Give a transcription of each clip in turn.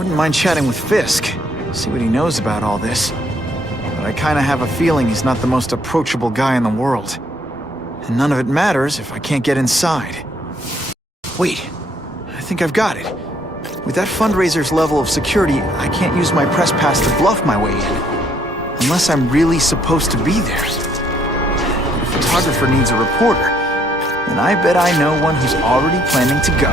Wouldn't mind chatting with Fisk, see what he knows about all this. But I kinda have a feeling he's not the most approachable guy in the world. And none of it matters if I can't get inside. Wait, I think I've got it. With that fundraiser's level of security, I can't use my press pass to bluff my way in. Unless I'm really supposed to be there. If a photographer needs a reporter, then I bet I know one who's already planning to go.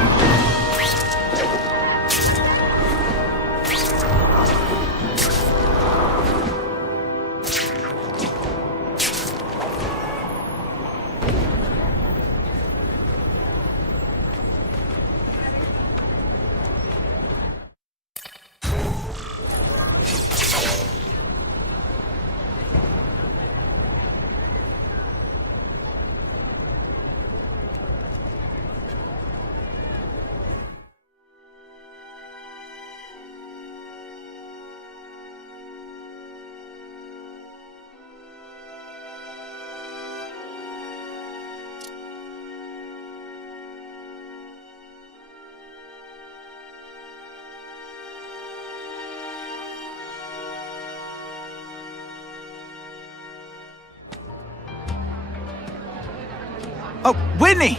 Oh, Whitney!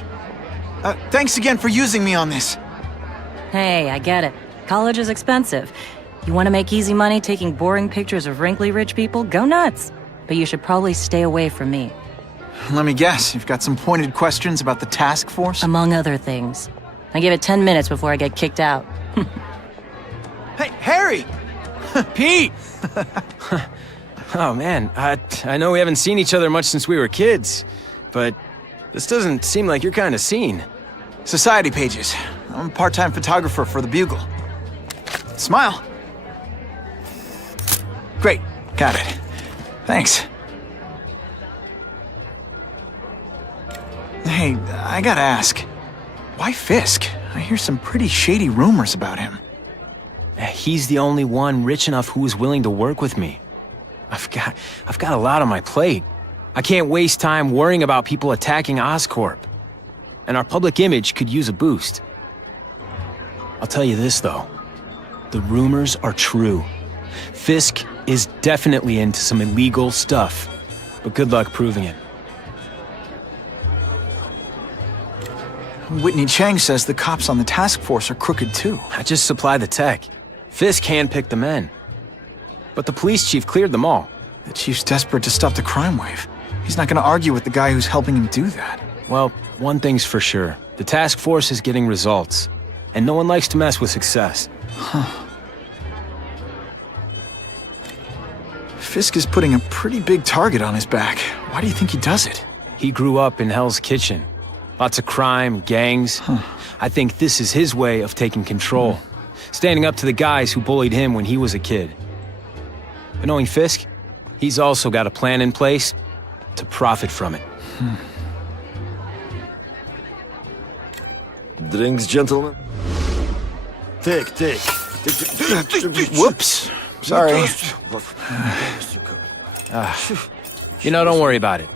Thanks again for using me on this. Hey, I get it. College is expensive. You want to make easy money taking boring pictures of wrinkly rich people? Go nuts. But you should probably stay away from me. Let me guess, you've got some pointed questions about the task force? Among other things. I give it 10 minutes before I get kicked out. Hey, Harry! Pete! Oh man, I know we haven't seen each other much since we were kids, but this doesn't seem like your kind of scene. Society pages. I'm a part-time photographer for the Bugle. Smile. Great, got it. Thanks. Hey, I gotta ask, why Fisk? I hear some pretty shady rumors about him. He's the only one rich enough who is willing to work with me. I've got a lot on my plate. I can't waste time worrying about people attacking Oscorp. And our public image could use a boost. I'll tell you this, though. The rumors are true. Fisk is definitely into some illegal stuff. But good luck proving it. Whitney Chang says the cops on the task force are crooked, too. I just supply the tech. Fisk handpicked the men. But the police chief cleared them all. The chief's desperate to stop the crime wave. He's not gonna argue with the guy who's helping him do that. Well, one thing's for sure. The task force is getting results. And no one likes to mess with success. Huh. Fisk is putting a pretty big target on his back. Why do you think he does it? He grew up in Hell's Kitchen. Lots of crime, gangs. I think this is his way of taking control. Standing up to the guys who bullied him when he was a kid. But knowing Fisk, he's also got a plan in place to profit from it. Drinks, gentlemen? Take. Whoops. Sorry. You know, don't worry about it.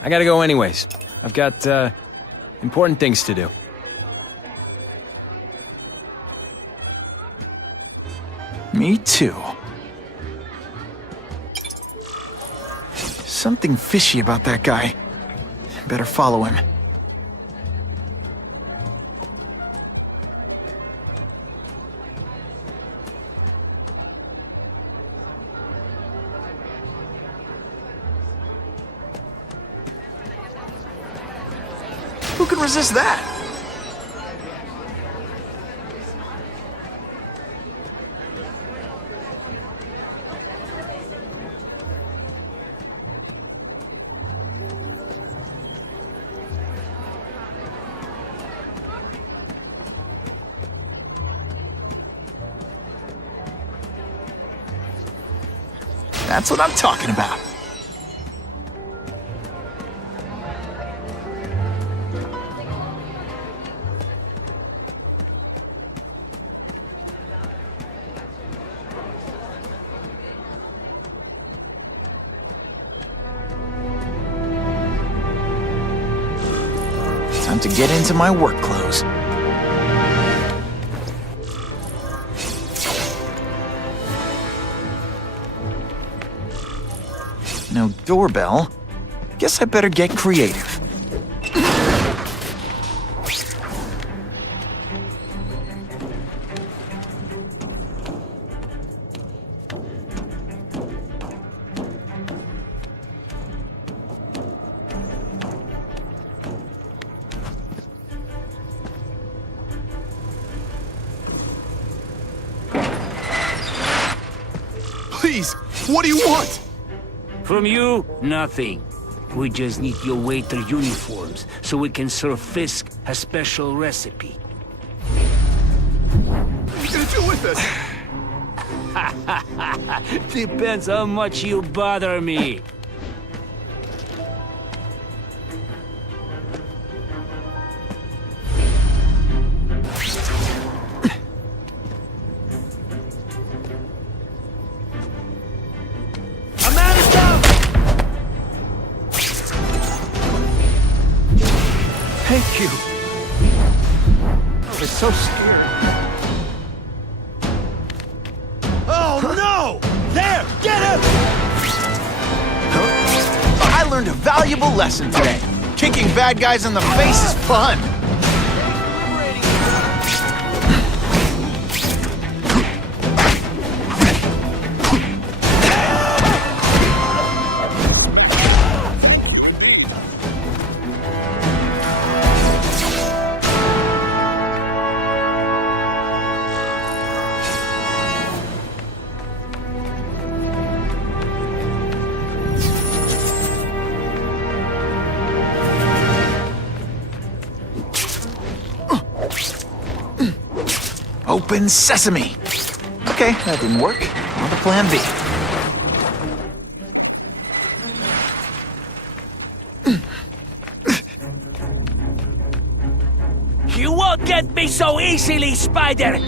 I gotta go anyways. I've got, important things to do. Me too. Something fishy about that guy. Better follow him. Who can resist that? That's what I'm talking about. Time to get into my work clothes. No doorbell. Guess I better get creative. Please, what do you want? From you, nothing. We just need your waiter uniforms so we can serve Fisk a special recipe. What are you gonna do with this? Depends how much you bother me. Thank you. I was so scared. Oh no! There! Get him! I learned a valuable lesson today. Kicking bad guys in the face is fun. Open sesame. Okay, that didn't work. On to plan B. You won't get me so easily, Spider!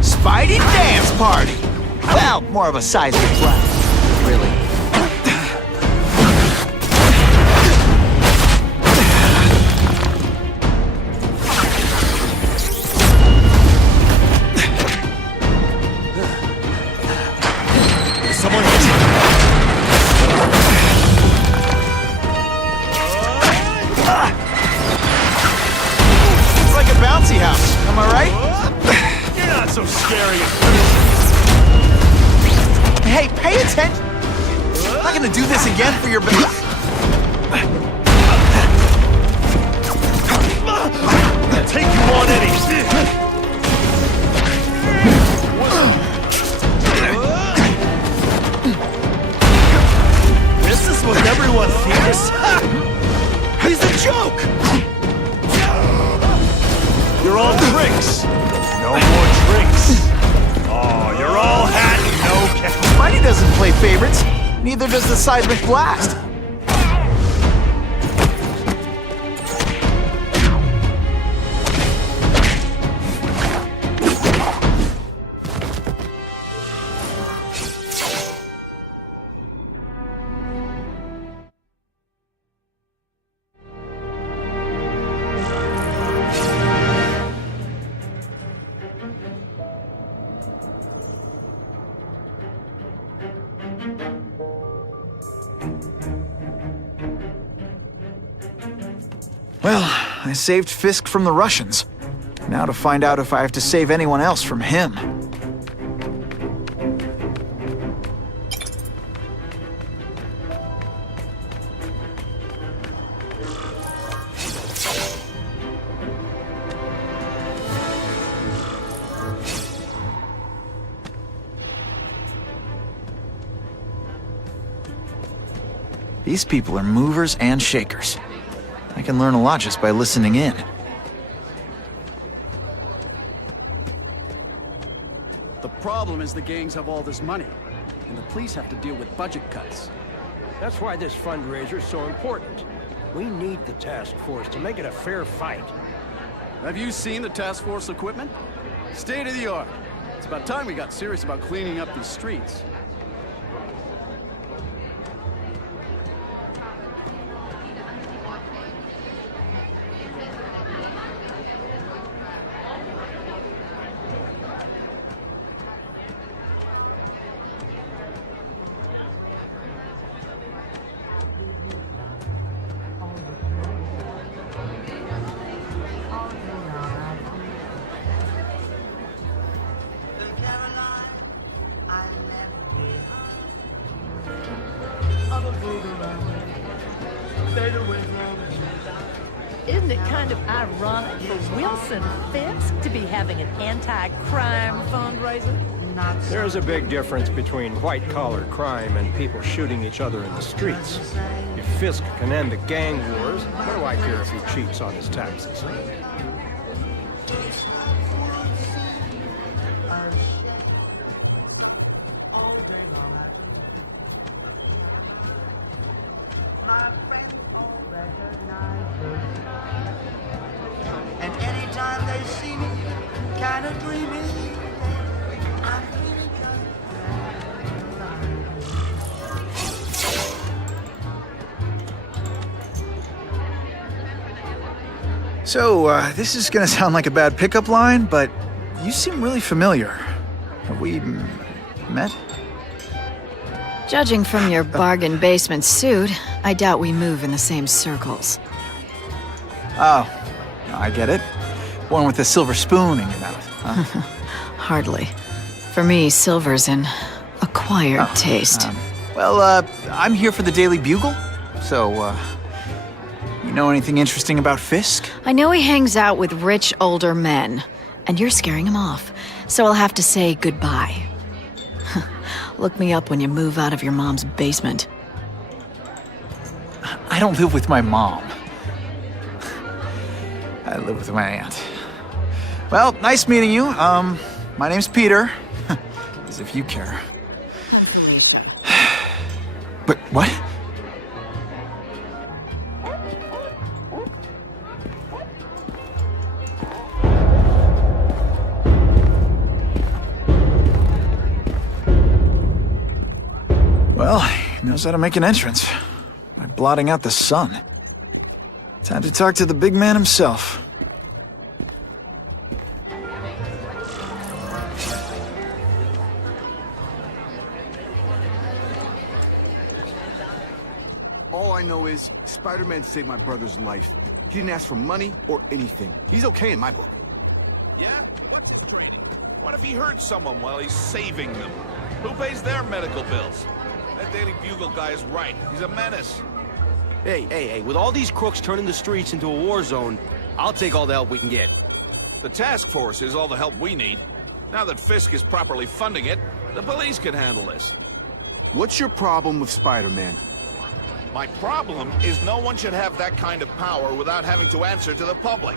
Spidey dance party! Well, more of a seismic blast, really. Someone hit you! It's like a bouncy house, am I right? You're not so scary. Hey, pay attention! I'm not gonna do this again for your Take you on, Eddie. This is what everyone fears? He's a joke! You're all tricks. No more tricks. Oh, you're all hat, no cap. Spidey doesn't play favorites. Neither does the seismic blast. Well, I saved Fisk from the Russians. Now to find out if I have to save anyone else from him. These people are movers and shakers. I can learn a lot just by listening in. The problem is the gangs have all this money, and the police have to deal with budget cuts. That's why this fundraiser is so important. We need the task force to make it a fair fight. Have you seen the task force equipment? State of the art. It's about time we got serious about cleaning up these streets. Isn't it kind of ironic for Wilson Fisk to be having an anti-crime fundraiser? There's a big difference between white-collar crime and people shooting each other in the streets. If Fisk can end the gang wars, what do I care if he cheats on his taxes? And anytime they see me, kind of dreamy, I'm feeling So, this is gonna sound like a bad pickup line, but you seem really familiar. Have we met? Judging from your bargain basement suit, I doubt we move in the same circles. Oh, I get it. One with a silver spoon in your mouth, huh? Hardly. For me, silver's an acquired taste. Well, I'm here for the Daily Bugle, so, you know anything interesting about Fisk? I know he hangs out with rich older men, and you're scaring him off, so I'll have to say goodbye. Look me up when you move out of your mom's basement. I don't live with my mom. I live with my aunt. Well, nice meeting you. My name's Peter. As if you care. But what? Well, he knows how to make an entrance by blotting out the sun. Time to talk to the big man himself. All I know is Spider-Man saved my brother's life. He didn't ask for money or anything. He's okay in my book. Yeah? What's his training? What if he hurt someone while he's saving them? Who pays their medical bills? That Daily Bugle guy is right. He's a menace. Hey, with all these crooks turning the streets into a war zone, I'll take all the help we can get. The task force is all the help we need. Now that Fisk is properly funding it, the police can handle this. What's your problem with Spider-Man? My problem is no one should have that kind of power without having to answer to the public.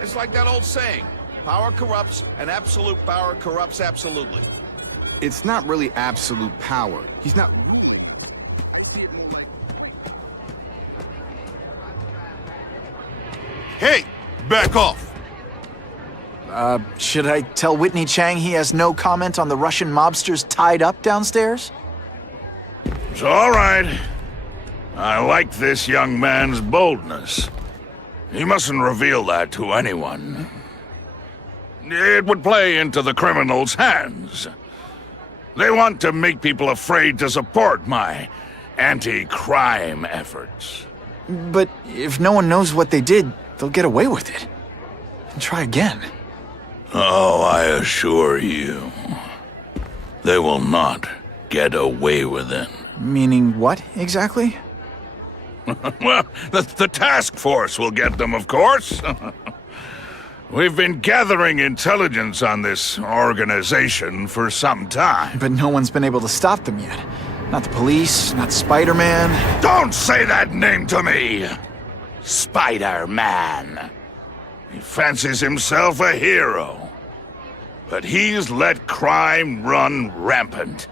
It's like that old saying, power corrupts, and absolute power corrupts absolutely. It's not really absolute power. He's not ruling. I see it more like... Hey! Back off! Should I tell Whitney Chang he has no comment on the Russian mobsters tied up downstairs? It's all right. I like this young man's boldness. He mustn't reveal that to anyone. It would play into the criminals' hands. They want to make people afraid to support my anti-crime efforts. But if no one knows what they did, they'll get away with it. And try again. Oh, I assure you, they will not get away with it. Meaning what, exactly? Well, the task force will get them, of course. We've been gathering intelligence on this organization for some time. But no one's been able to stop them yet. Not the police, not Spider-Man. Don't say that name to me! Spider-Man. He fancies himself a hero. But he's let crime run rampant.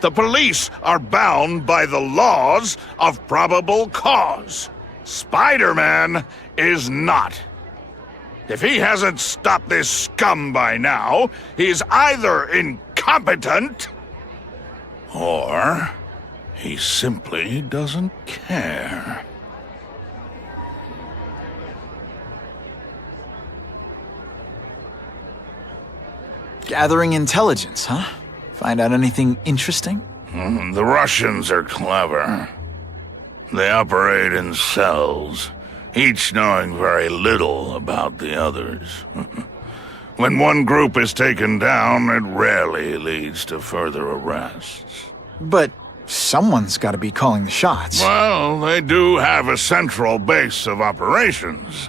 The police are bound by the laws of probable cause. Spider-Man is not. If he hasn't stopped this scum by now, he's either incompetent Or he simply doesn't care. Gathering intelligence, huh? Find out anything interesting? The Russians are clever. They operate in cells, each knowing very little about the others. When one group is taken down, it rarely leads to further arrests. But someone's got to be calling the shots. Well, they do have a central base of operations,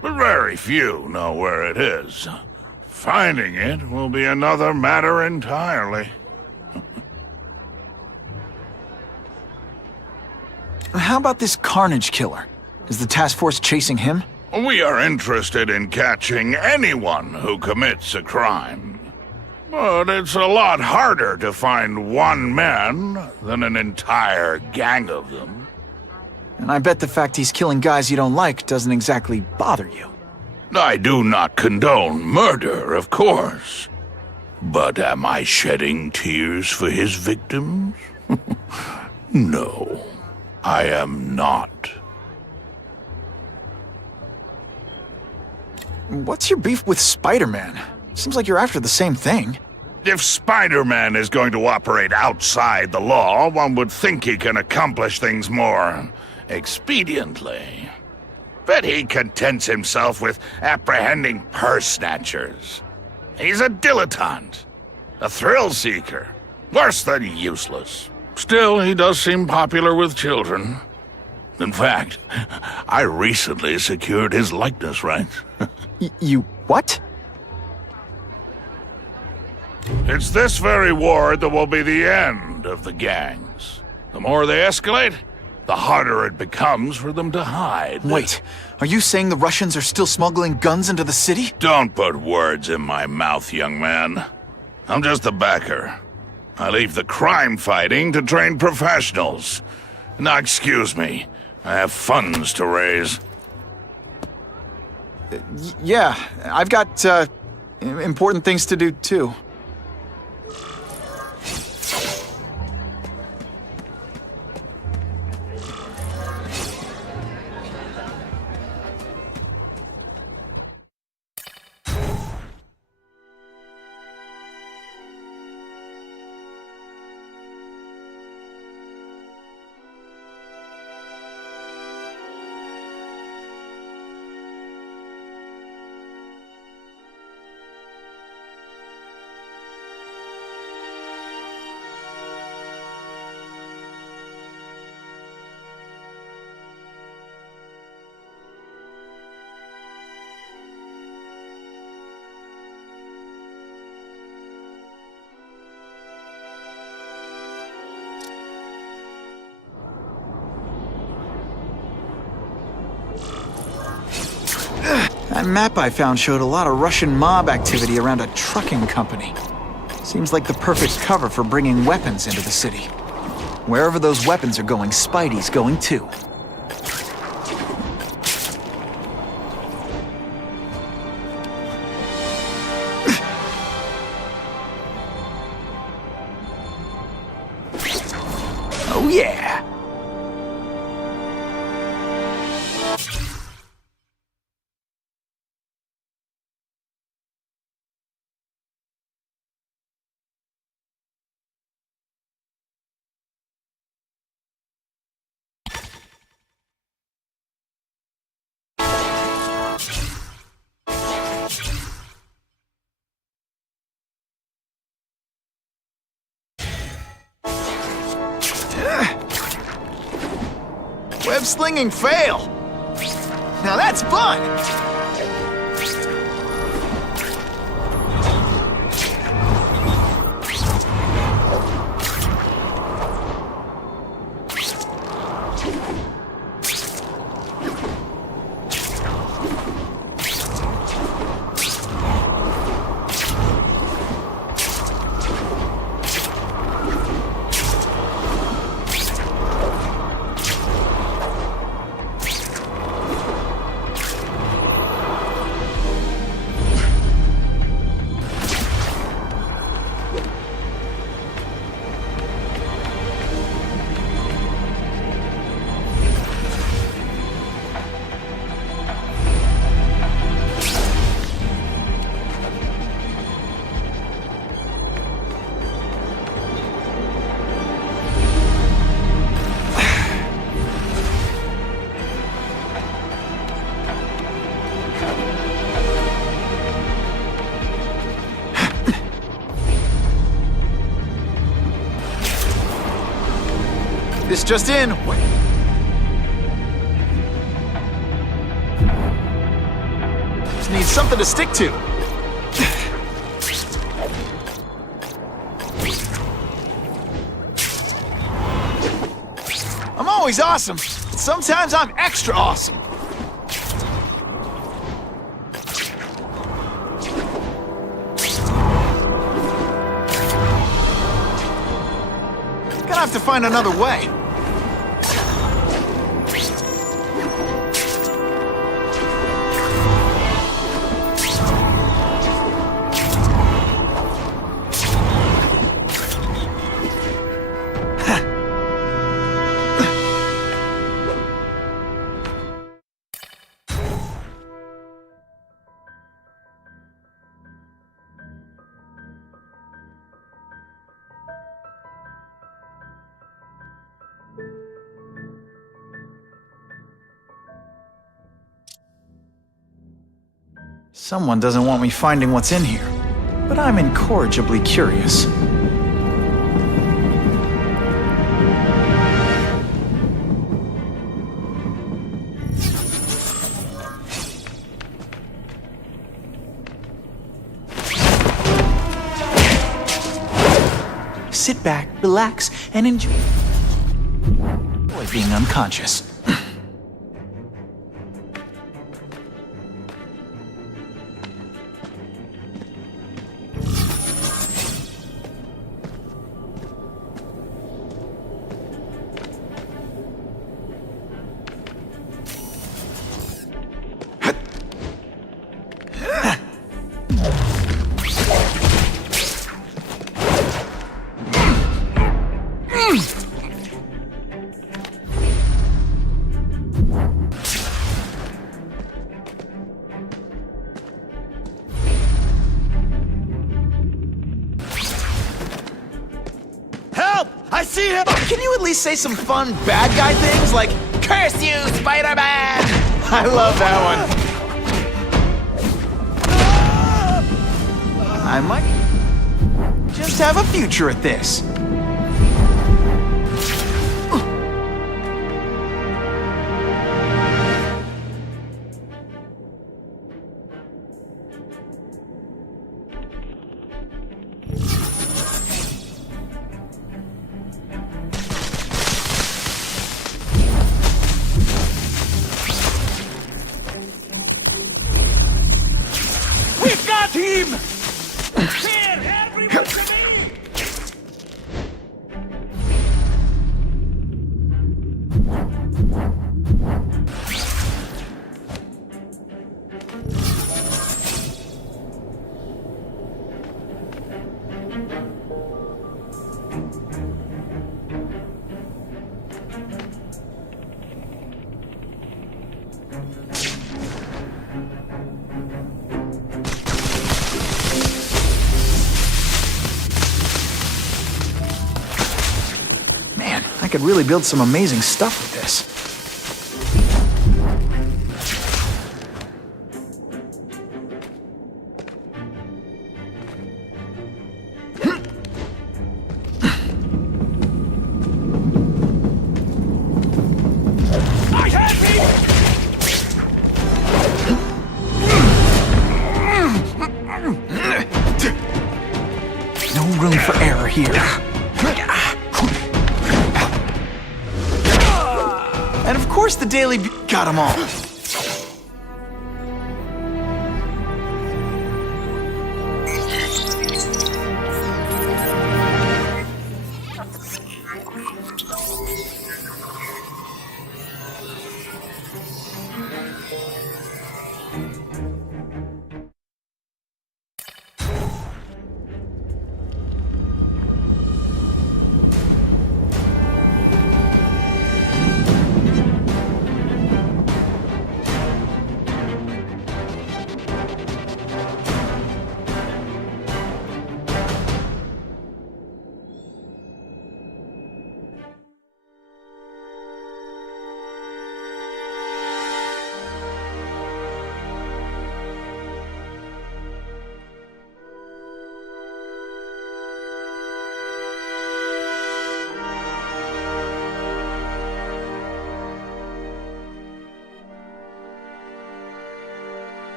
but very few know where it is. Finding it will be another matter entirely. How about this Carnage killer? Is the task force chasing him? We are interested in catching anyone who commits a crime. But it's a lot harder to find one man than an entire gang of them. And I bet the fact he's killing guys you don't like doesn't exactly bother you. I do not condone murder, of course. But am I shedding tears for his victims? No, I am not. What's your beef with Spider-Man? Seems like you're after the same thing. If Spider-Man is going to operate outside the law, one would think he can accomplish things more expediently. But he contents himself with apprehending purse snatchers. He's a dilettante, a thrill seeker, worse than useless. Still, he does seem popular with children. In fact, I recently secured his likeness rights. You what? It's this very war that will be the end of the gangs. The more they escalate, the harder it becomes for them to hide. Wait, are you saying the Russians are still smuggling guns into the city? Don't put words in my mouth, young man. I'm just a backer. I leave the crime fighting to trained professionals. Now, excuse me. I have funds to raise. Yeah, I've got, important things to do, too. That map I found showed a lot of Russian mob activity around a trucking company. Seems like the perfect cover for bringing weapons into the city. Wherever those weapons are going, Spidey's going too. Oh yeah! Web slinging fail! Now that's fun! This just in. What? Just need something to stick to. I'm always awesome, but sometimes I'm extra awesome. Gonna have to find another way. Someone doesn't want me finding what's in here, but I'm incorrigibly curious. Sit back, relax, and enjoy being unconscious. I see him! Can you at least say some fun bad guy things like, "Curse you, Spider-Man"? I love that one. I might just have a future at this. We've got him! Here, everyone to me! I could really build some amazing stuff with this. I have him! No room for error here. And of course the Daily got them all.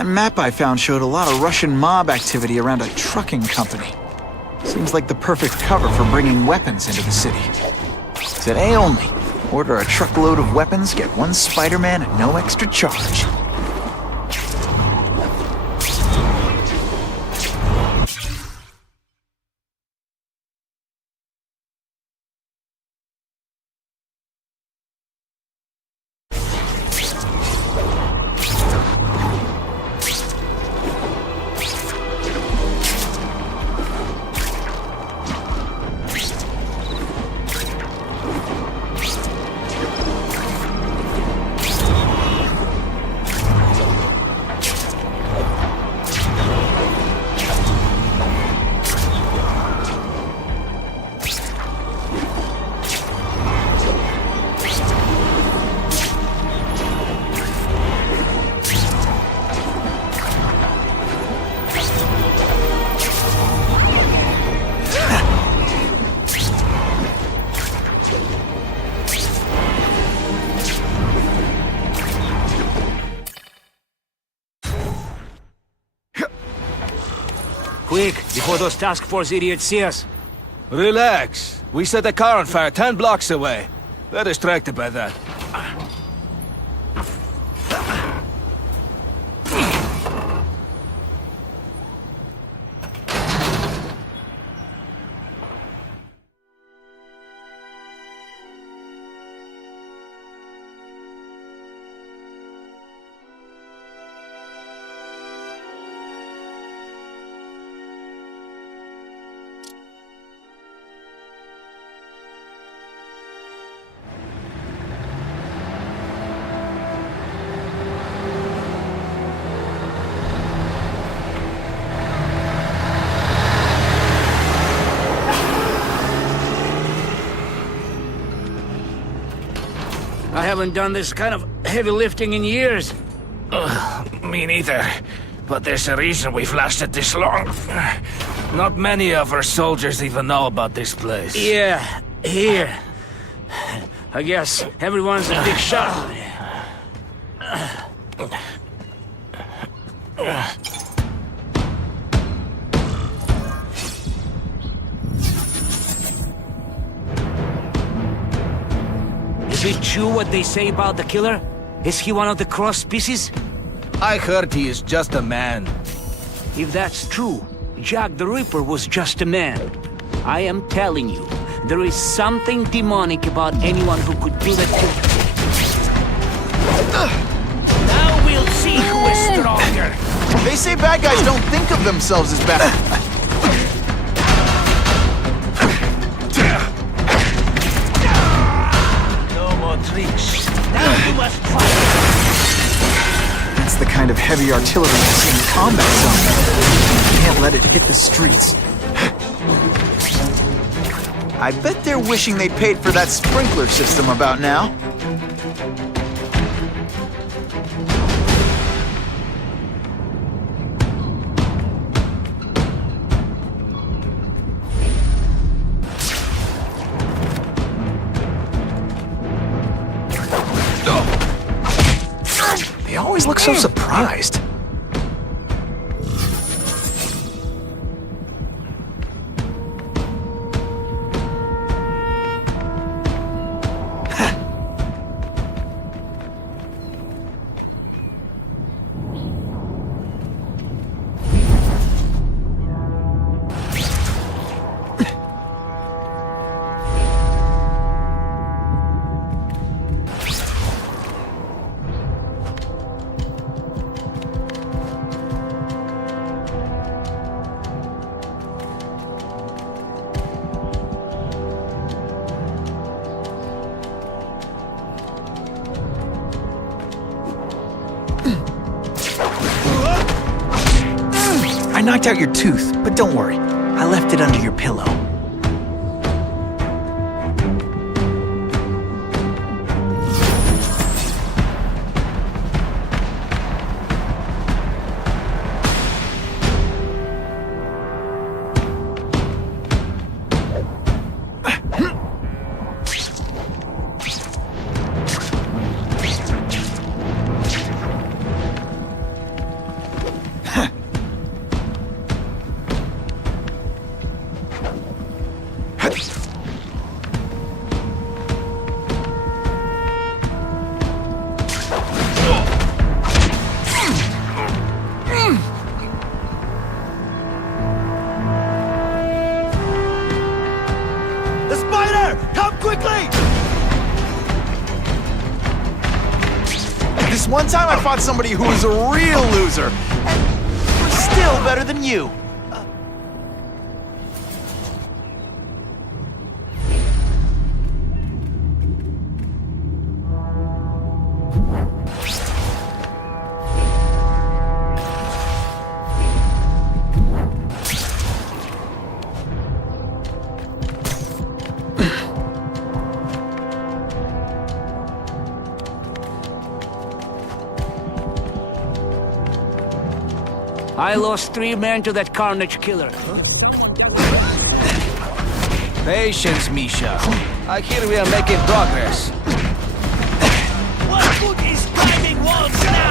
That map I found showed a lot of Russian mob activity around a trucking company. Seems like the perfect cover for bringing weapons into the city. Today only, order a truckload of weapons, get one Spider-Man at no extra charge. Quick, before those task force idiots see us. Relax. We set a car on fire 10 blocks away. They're distracted by that. I haven't done this kind of heavy lifting in years. Me neither. But there's a reason we've lasted this long. Not many of our soldiers even know about this place. Yeah, here. I guess everyone's a big shot. Is it true what they say about the killer? Is he one of the cross species? I heard he is just a man. If that's true, Jack the Ripper was just a man. I am telling you, there is something demonic about anyone who could do that. Now we'll see who is stronger. They say bad guys don't think of themselves as bad. Tricks. Now you must try. That's the kind of heavy artillery you see in the combat zone. You can't let it hit the streets. I bet they're wishing they paid for that sprinkler system about now. They always look so surprised. I knocked out your tooth, but don't worry. I left it under your pillow. one time I fought somebody who was a real loser, and was still better than you. I lost 3 men to that carnage killer. Patience, Misha. I hear we are making progress. What good is climbing walls now?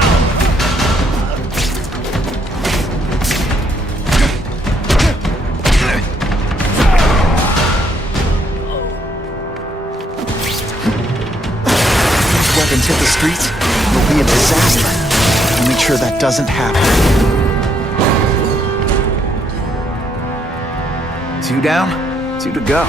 If weapons hit the streets, it'll be a disaster. I'll make sure that doesn't happen. 2 down, 2 to go.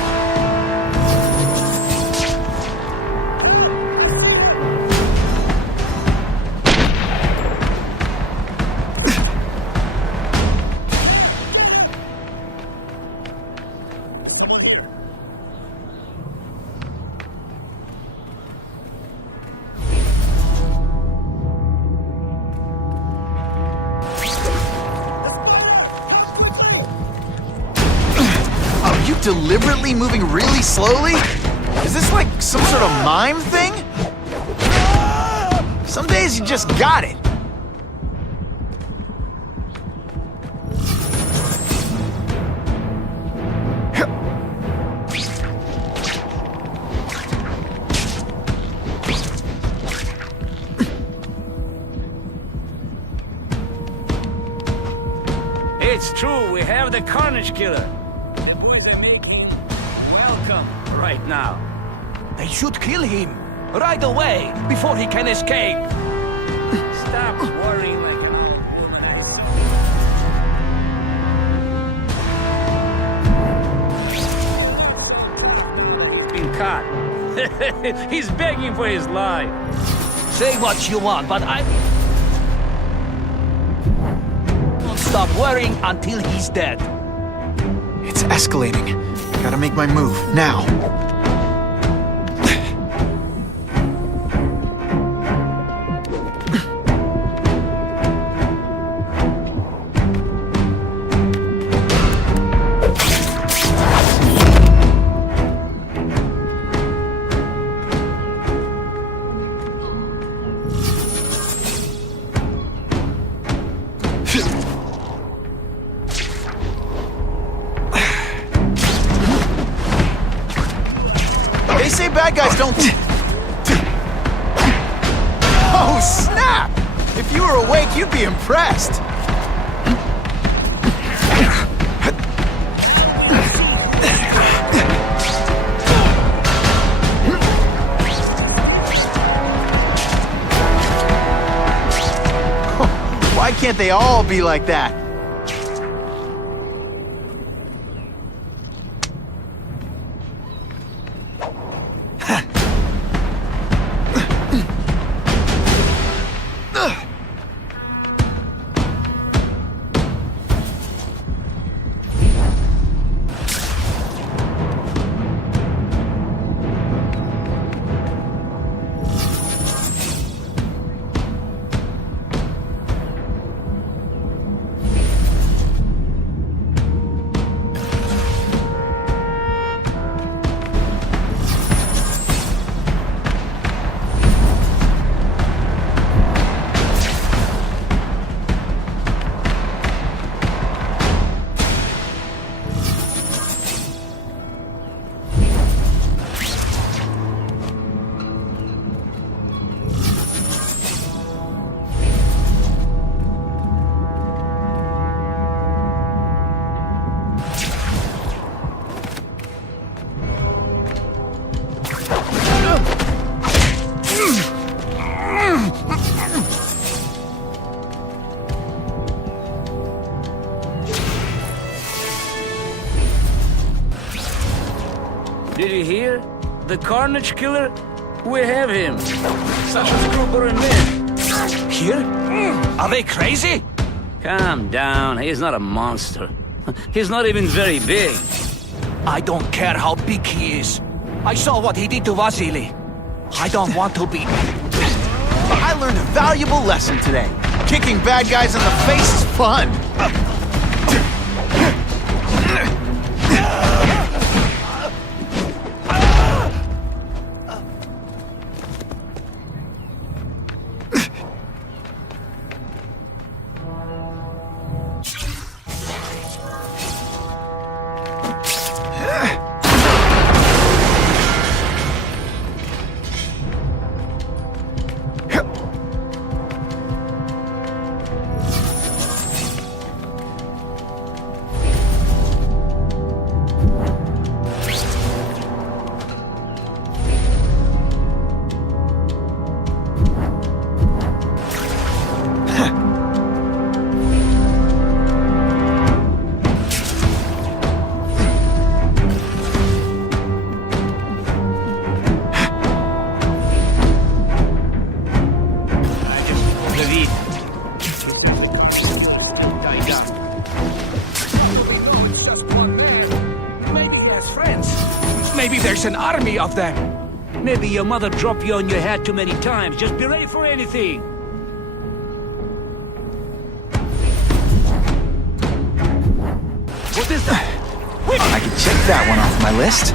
Deliberately moving really slowly? Is this like some sort of mime thing? Some days you just got it. It's true, we have the carnage killer. Are making welcome right now. They should kill him right away before he can escape. Stop worrying like an old womanizer. Been caught. He's begging for his life. Say what you want, but I won't stop worrying until he's dead. It's escalating. Gotta make my move, now. They say bad guys don't... Oh, snap! If you were awake, you'd be impressed. Why can't they all be like that? Did you hear? The carnage killer? We have him. Such a trooper in men. Here? Are they crazy? Calm down. He's not a monster. He's not even very big. I don't care how big he is. I saw what he did to Vasily. I don't want to be... I learned a valuable lesson today. Kicking bad guys in the face is fun. Maybe there's an army of them. Maybe your mother dropped you on your head too many times. Just be ready for anything. What is that? I can check that one off my list.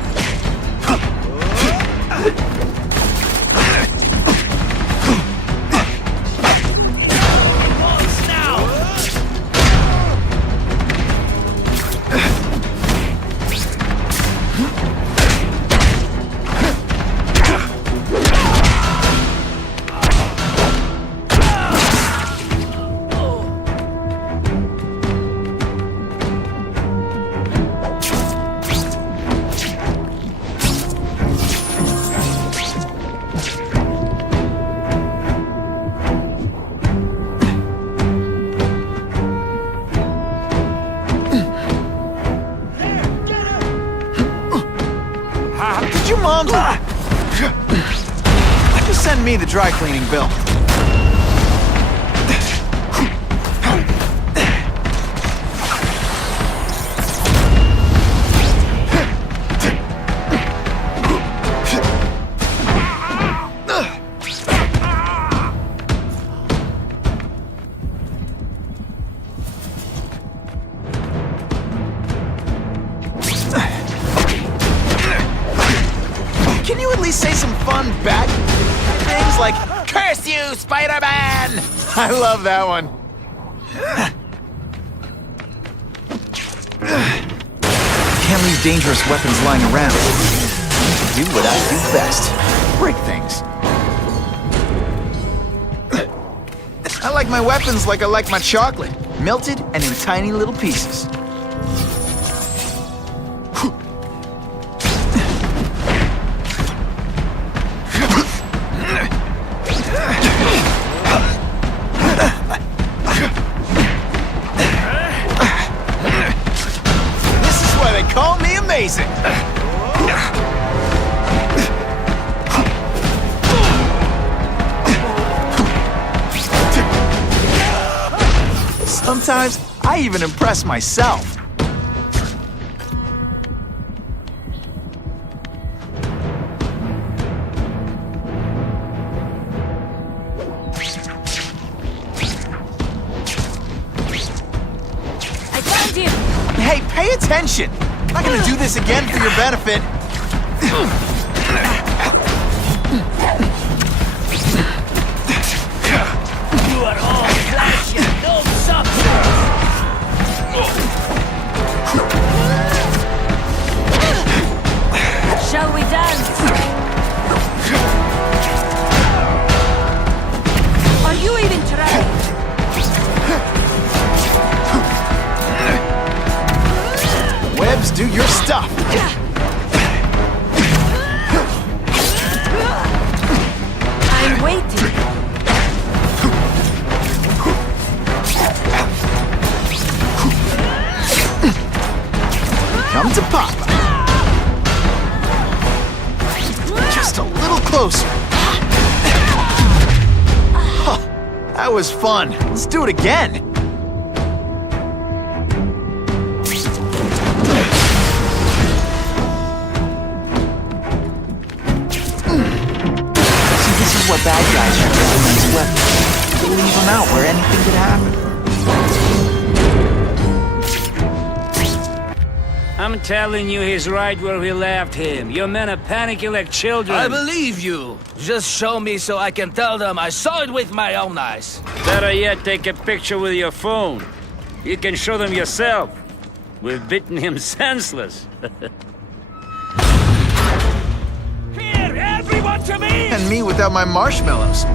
Did your mom just send me the dry cleaning bill? Can you at least say some fun bad things like, "Curse you, Spider-Man"? I love that one. Can't leave dangerous weapons lying around. Do what I do best. Break things. I like my weapons like I like my chocolate. Melted and in tiny little pieces. Call me amazing! Sometimes I even impress myself. I found you! Hey, pay attention! I'm not gonna do this again for your benefit. You are all flesh and no substance! Shall we dance? Are you even trying? Webs, do your stuff. I'm waiting. Come to Papa. Just a little closer. Huh. That was fun. Let's do it again. See, this is what bad guys use as weapons. They leave them out where anything could happen. I'm telling you, he's right where we left him. Your men are panicking like children. I believe you. Just show me so I can tell them I saw it with my own eyes. Better yet, take a picture with your phone. You can show them yourself. We've beaten him senseless. Here, everyone to me! And me without my marshmallows. I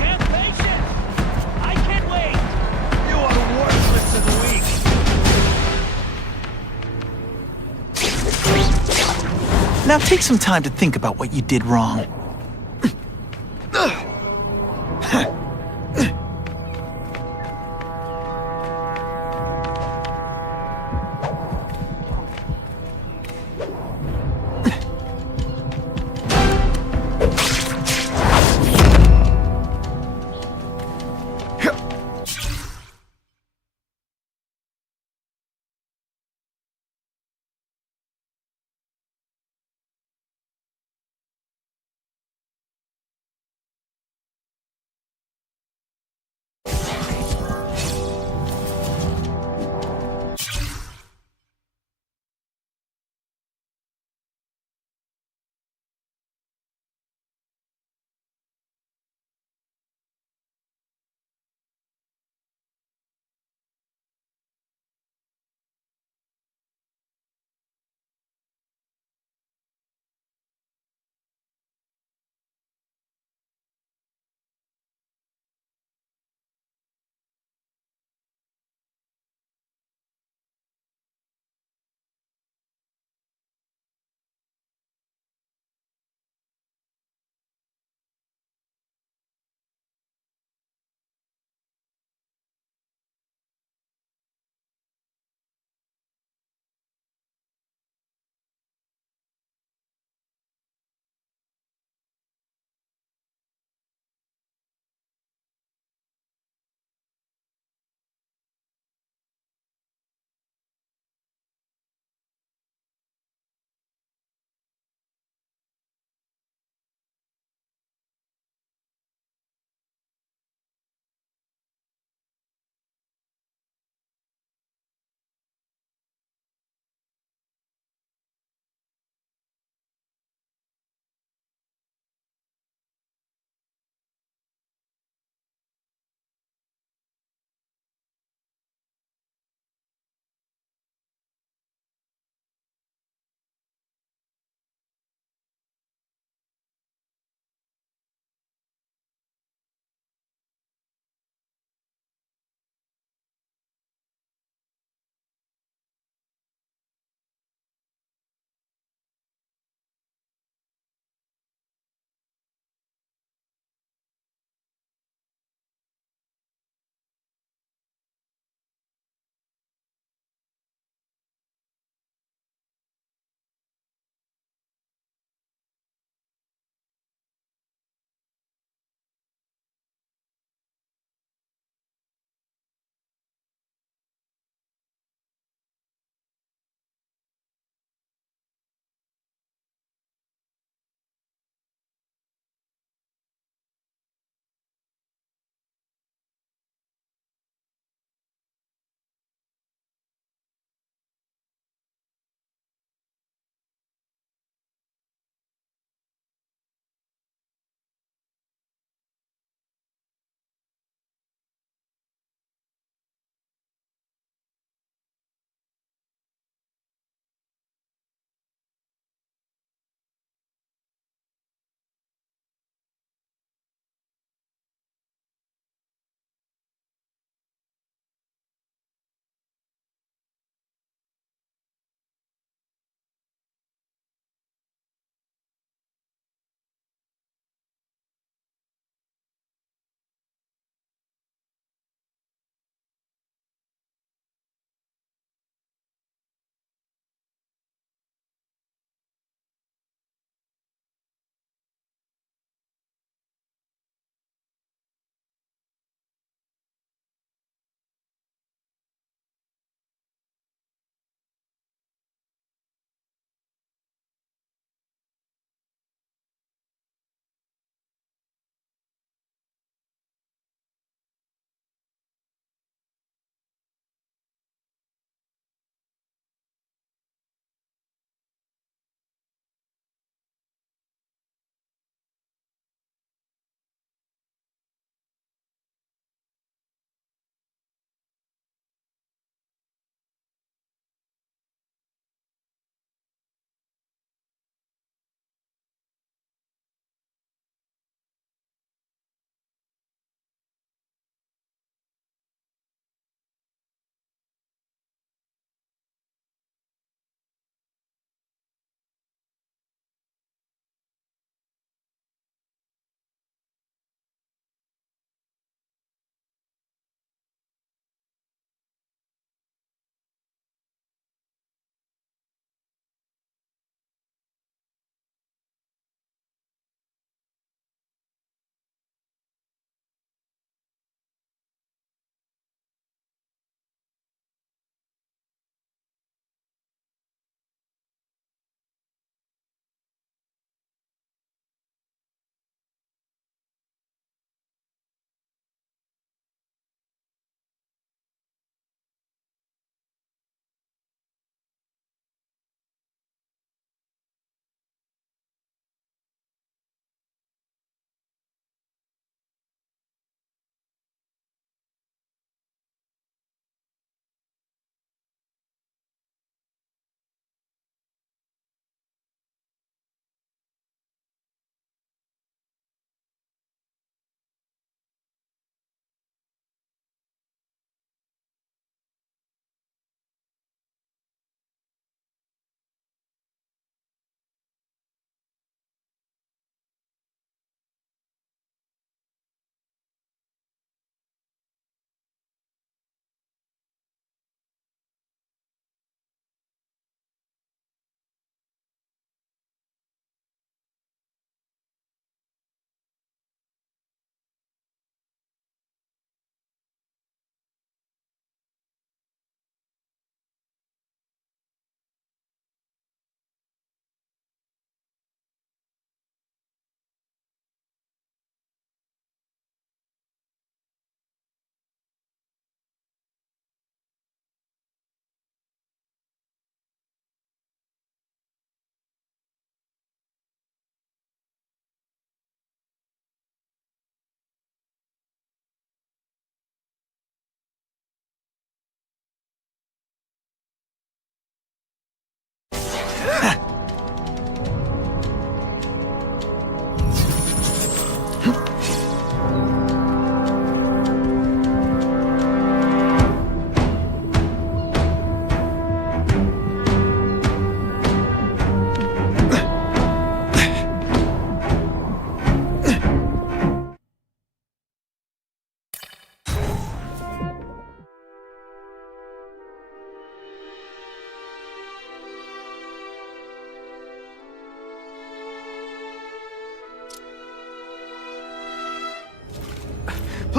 can't face it! I can't wait! You are worthless and weak. Now take some time to think about what you did wrong.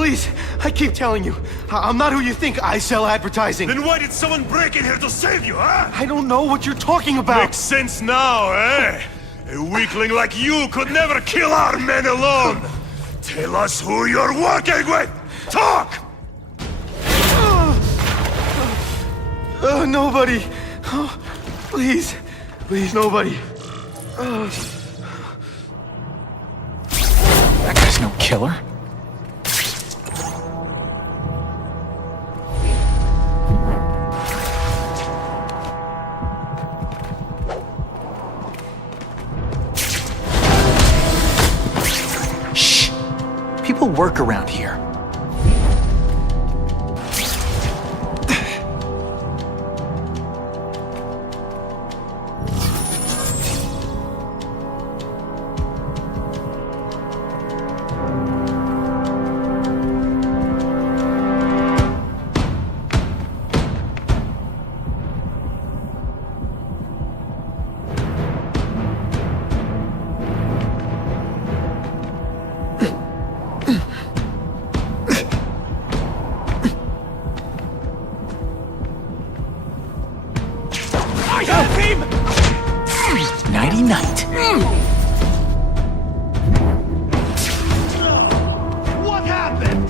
Please, I keep telling you, I'm not who you think. I sell advertising. Then why did someone break in here to save you, huh? I don't know what you're talking about. Makes sense now, eh? A weakling like you could never kill our men alone. Tell us who you're working with. Talk! Nobody. Oh, please. Please, nobody. That guy's no killer. Shh! People work around here. Nighty-night. What happened?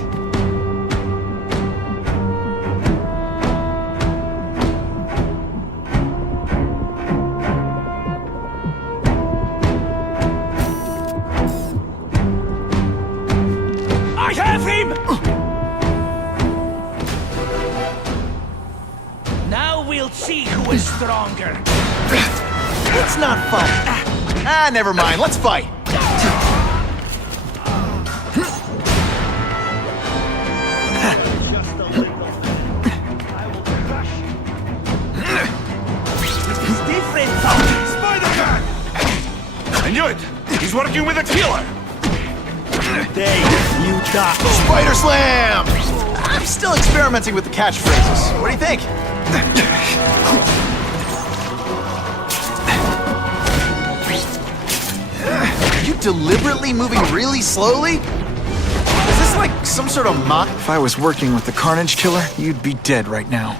I have him! Now we'll see who is stronger. It's not fun. Never mind. Let's fight. It's different. Spiderman! I knew it. He's working with a killer. You die. Spider Slam! I'm still experimenting with the catchphrases. What do you think? Are you deliberately moving really slowly? Is this like some sort of mock? If I was working with the Carnage Killer, you'd be dead right now.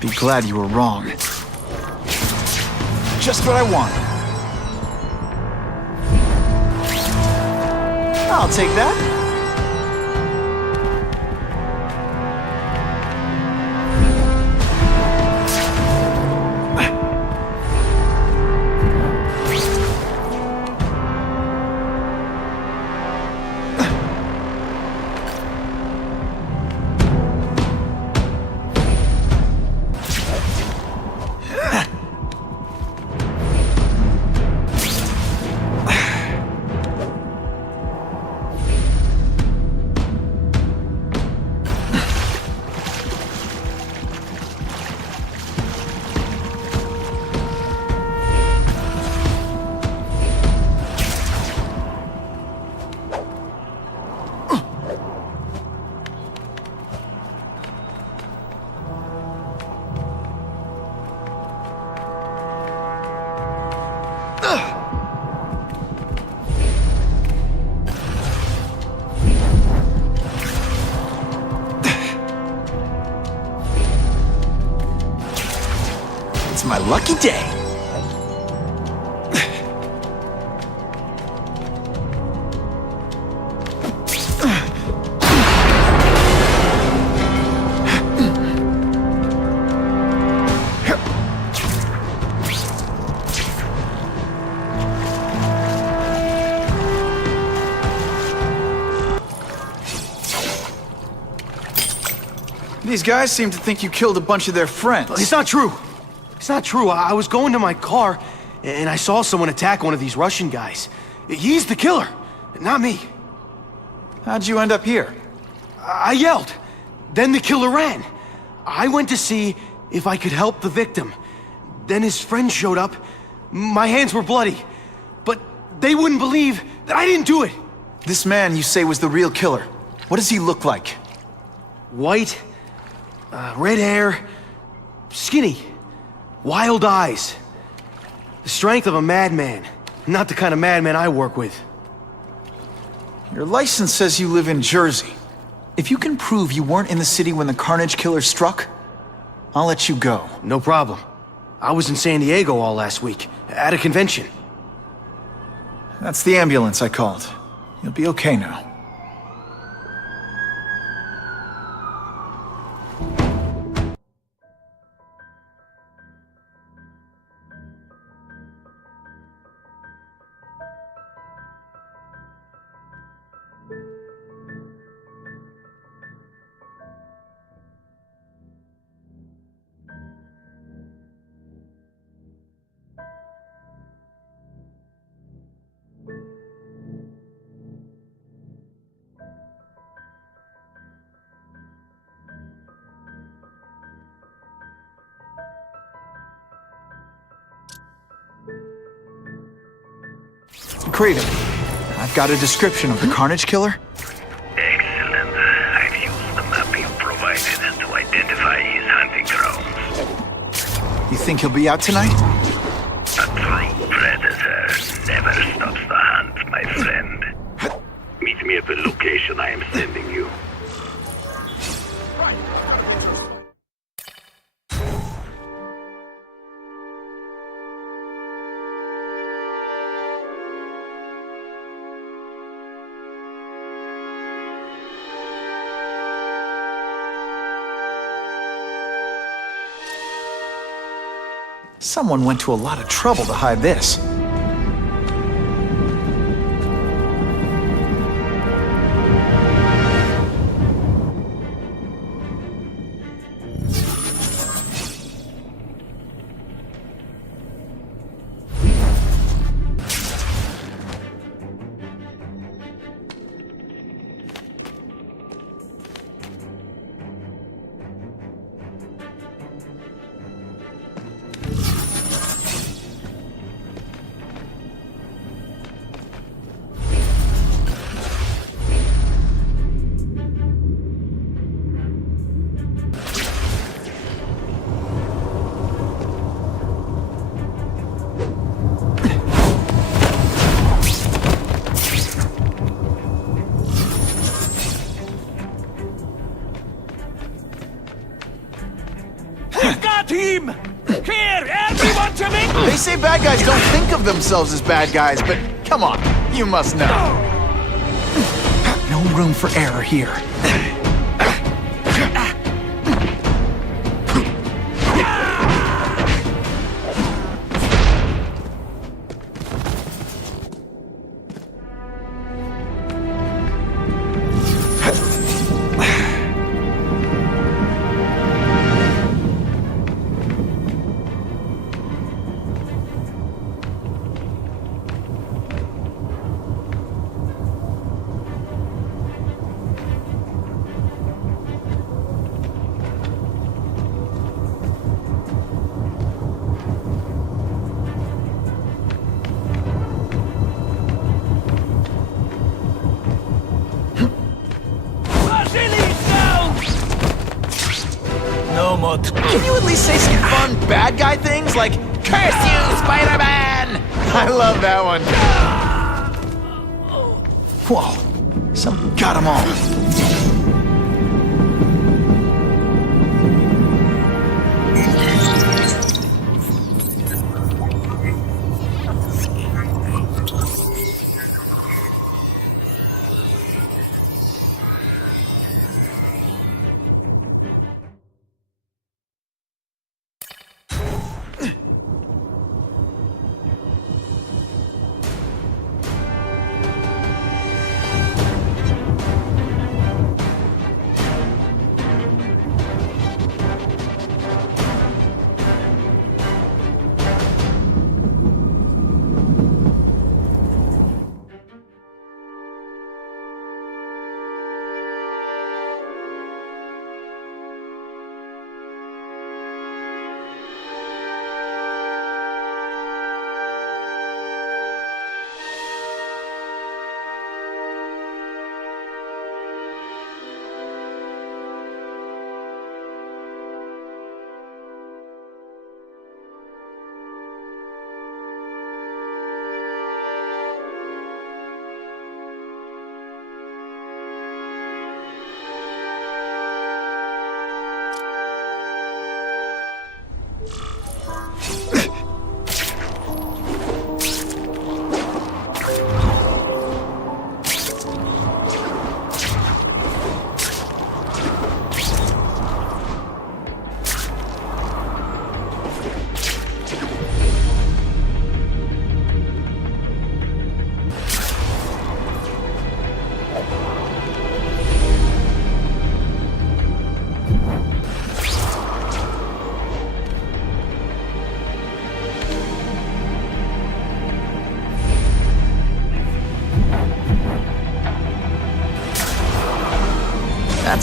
Be glad you were wrong. Just what I wanted. I'll take that. It's my lucky day. These guys seem to think you killed a bunch of their friends. It's not true. It's not true. I was going to my car, and I saw someone attack one of these Russian guys. He's the killer, not me. How'd you end up here? I yelled. Then the killer ran. I went to see if I could help the victim. Then his friends showed up. My hands were bloody. But they wouldn't believe that I didn't do it. This man you say was the real killer. What does he look like? White, red hair, skinny, wild eyes. The strength of a madman. Not the kind of madman I work with. Your license says you live in Jersey. if you can prove you weren't in the city when the Carnage Killer struck, I'll let you go. No problem. I was in San Diego all last week, at a convention. That's the ambulance I called. You'll be okay now. Craven, I've got a description of the Carnage Killer. Excellent. I've used the map you provided to identify his hunting grounds. You think he'll be out tonight? A true predator never stops the hunt, my friend. Meet me at the location I am sending you. Someone went to a lot of trouble to hide this. Team! Here, everyone to me! They say bad guys don't think of themselves as bad guys, but come on, you must know. No room for error here. Can you at least say some fun bad guy things like, "Curse you, Spider-Man"? I love that one. Whoa, some got them all.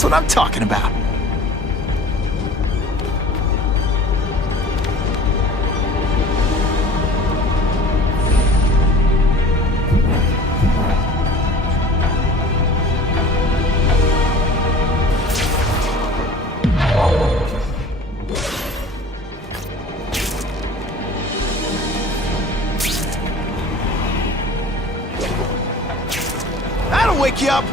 what I'm talking about. That'll wake you up.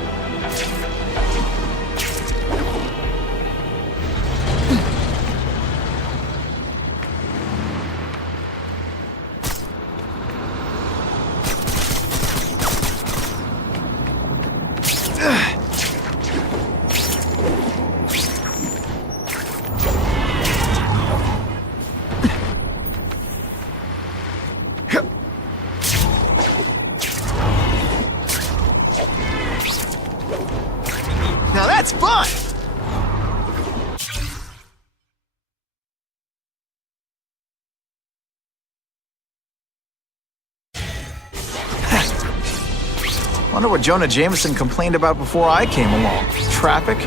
Now that's fun! Wonder what Jonah Jameson complained about before I came along. Traffic?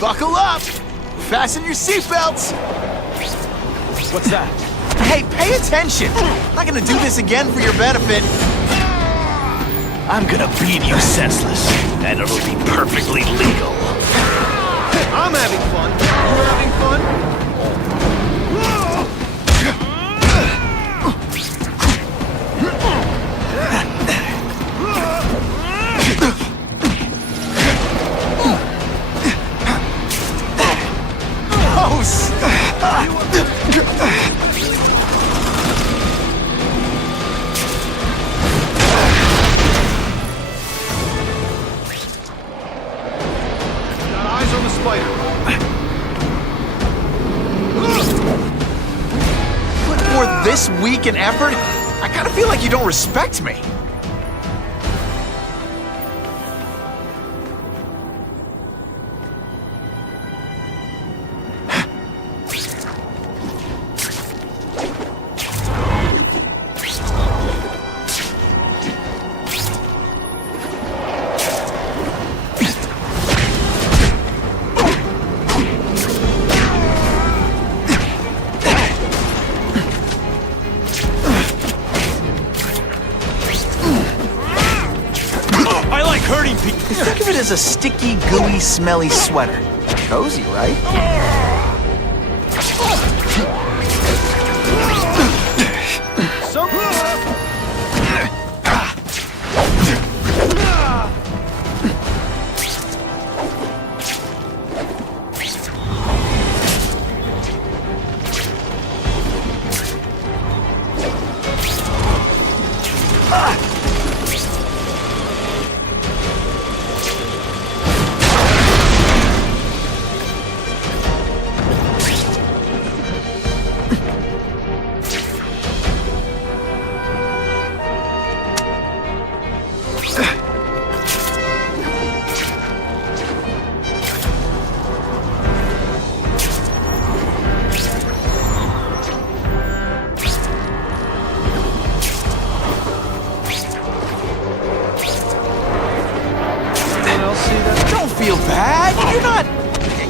Buckle up! Fasten your seatbelts! What's that? Hey, pay attention! I'm not gonna do this again for your benefit. I'm gonna beat you senseless, and it'll be perfectly legal. I'm having fun. You're having fun? This week and effort? I kind of feel like you don't respect me. hurting people. Think of it as a sticky, gooey, smelly sweater. Cozy, right? Don't feel bad.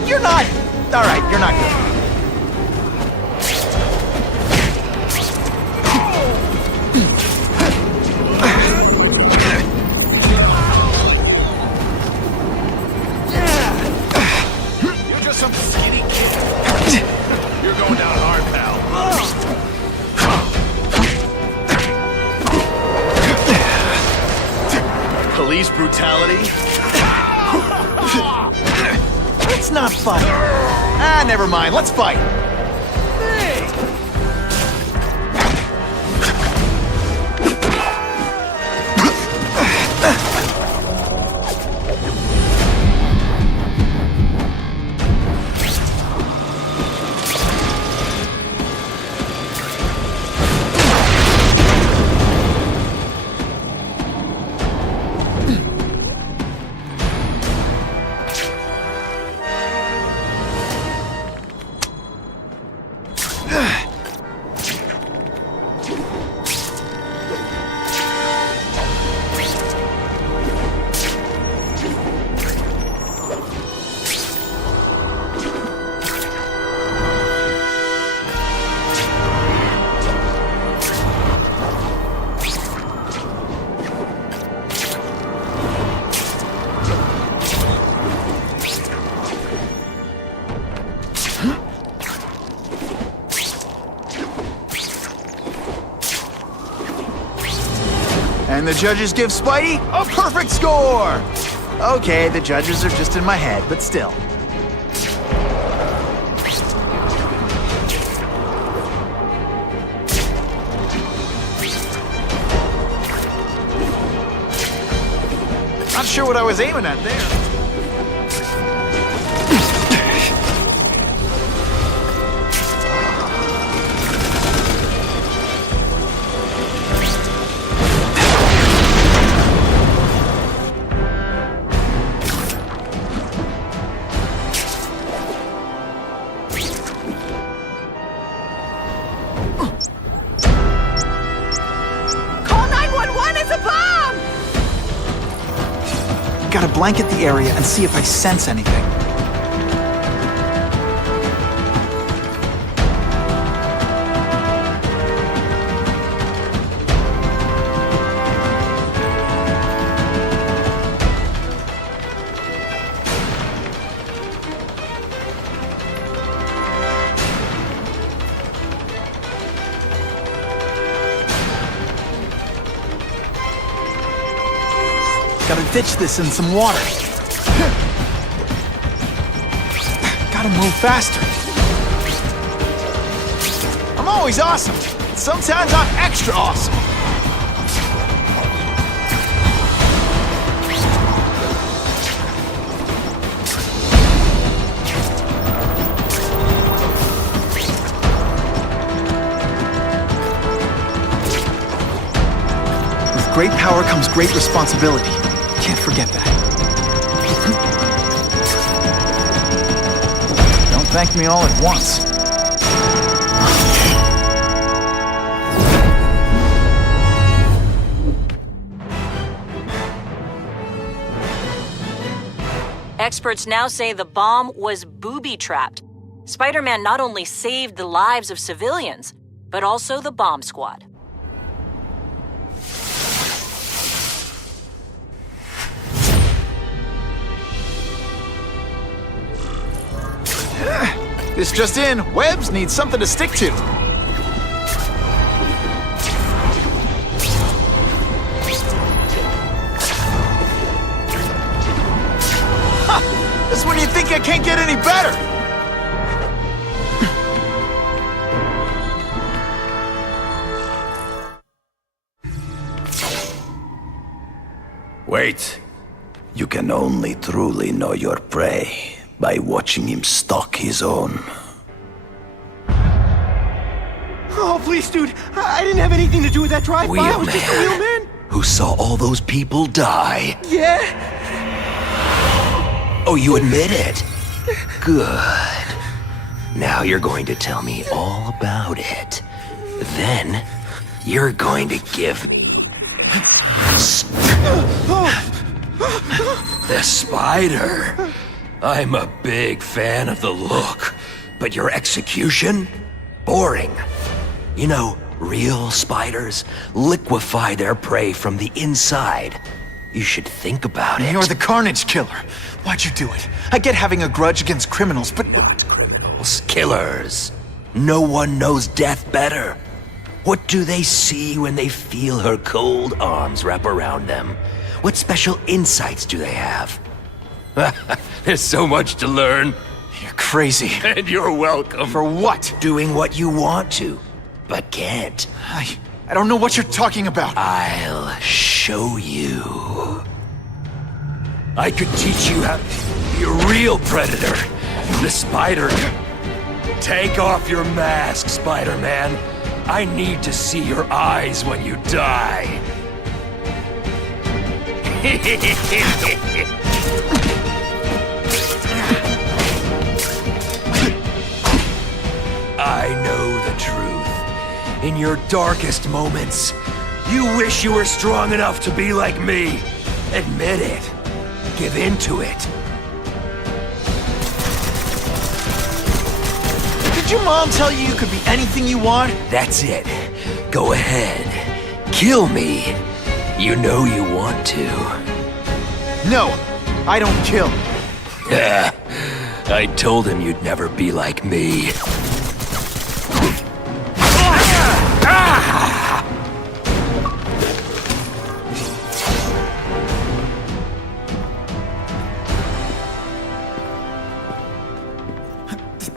You're not. All right, you're not good. You're just some skinny kid. You're going down hard, pal. Police brutality? Let's not fight. Ah, never mind. Let's fight. And the judges give Spidey a perfect score! Okay, the judges are just in my head, but still. Not sure what I was aiming at there. Gotta blanket the area and see if I sense anything. Gotta ditch this in some water. Gotta move faster. I'm always awesome. Sometimes I'm extra awesome. With great power comes great responsibility. Can't forget that. Don't thank me all at once. Experts now say the bomb was booby-trapped. Spider-Man not only saved the lives of civilians, but also the bomb squad. This just in, webs need something to stick to. Ha! That's when you think I can't get any better. Wait. You can only truly know your prey by watching him stalk his own. Oh, please, dude. I didn't have anything to do with that drive-by. I was just a wheelman. Who saw all those people die? Yeah? Oh, you admit it? Good. Now you're going to tell me all about it. Then, you're going to give... The spider. I'm a big fan of the look, but your execution? Boring. You know, real spiders liquefy their prey from the inside. You should think about it. You're the Carnage Killer. Why'd you do it? I get having a grudge against criminals, but... Not criminals, killers. No one knows death better. What do they see when they feel her cold arms wrap around them? What special insights do they have? There's so much to learn. You're crazy. And you're welcome. For what? Doing what you want to, but can't. I don't know what you're talking about. I'll show you. I could teach you how to be a real predator. The spider. Take off your mask, Spider-Man. I need to see your eyes when you die. I know the truth. In your darkest moments, you wish you were strong enough to be like me. Admit it. Give in to it. Did your mom tell you you could be anything you want? That's it. Go ahead. Kill me. You know you want to. No, I don't kill. I told him you'd never be like me.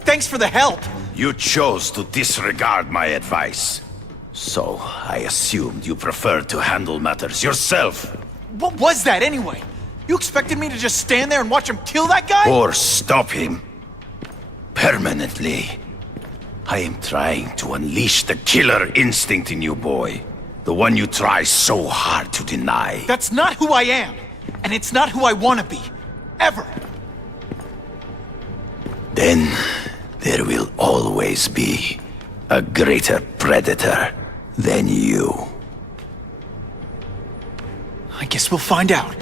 Thanks for the help. You chose to disregard my advice. So, I assumed you preferred to handle matters yourself. What was that anyway? You expected me to just stand there and watch him kill that guy? Or stop him. Permanently. I am trying to unleash the killer instinct in you, boy. The one you try so hard to deny. That's not who I am. And it's not who I want to be. Ever. Then, there will always be a greater predator than you. I guess we'll find out.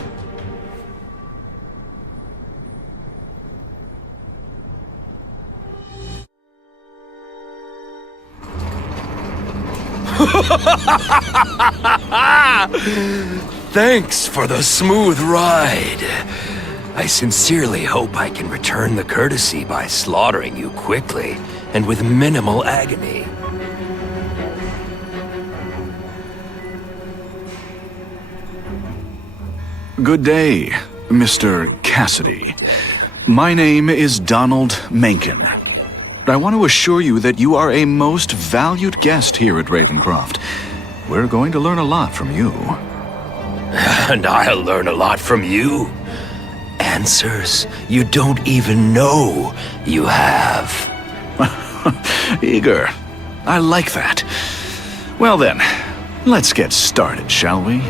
Thanks for the smooth ride. I sincerely hope I can return the courtesy by slaughtering you quickly and with minimal agony. Good day, Mr. Cassidy. My name is Donald Mencken. I want to assure you that you are a most valued guest here at Ravencroft. We're going to learn a lot from you. And I'll learn a lot from you. Answers you don't even know you have. Eager. I like that. Well then, let's get started, shall we?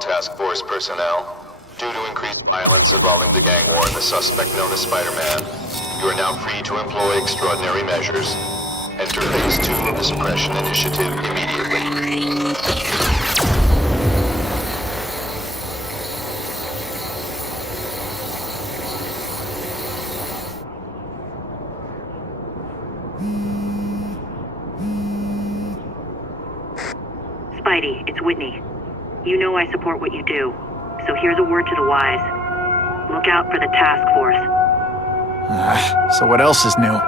task force personnel. Due to increased violence involving the gang war and the suspect known as Spider-Man, you are now free to employ extraordinary measures. Enter phase 2 of the suppression initiative immediately. Spidey, it's Whitney. You know I support what you do, so here's a word to the wise. Look out for the task force. So what else is new?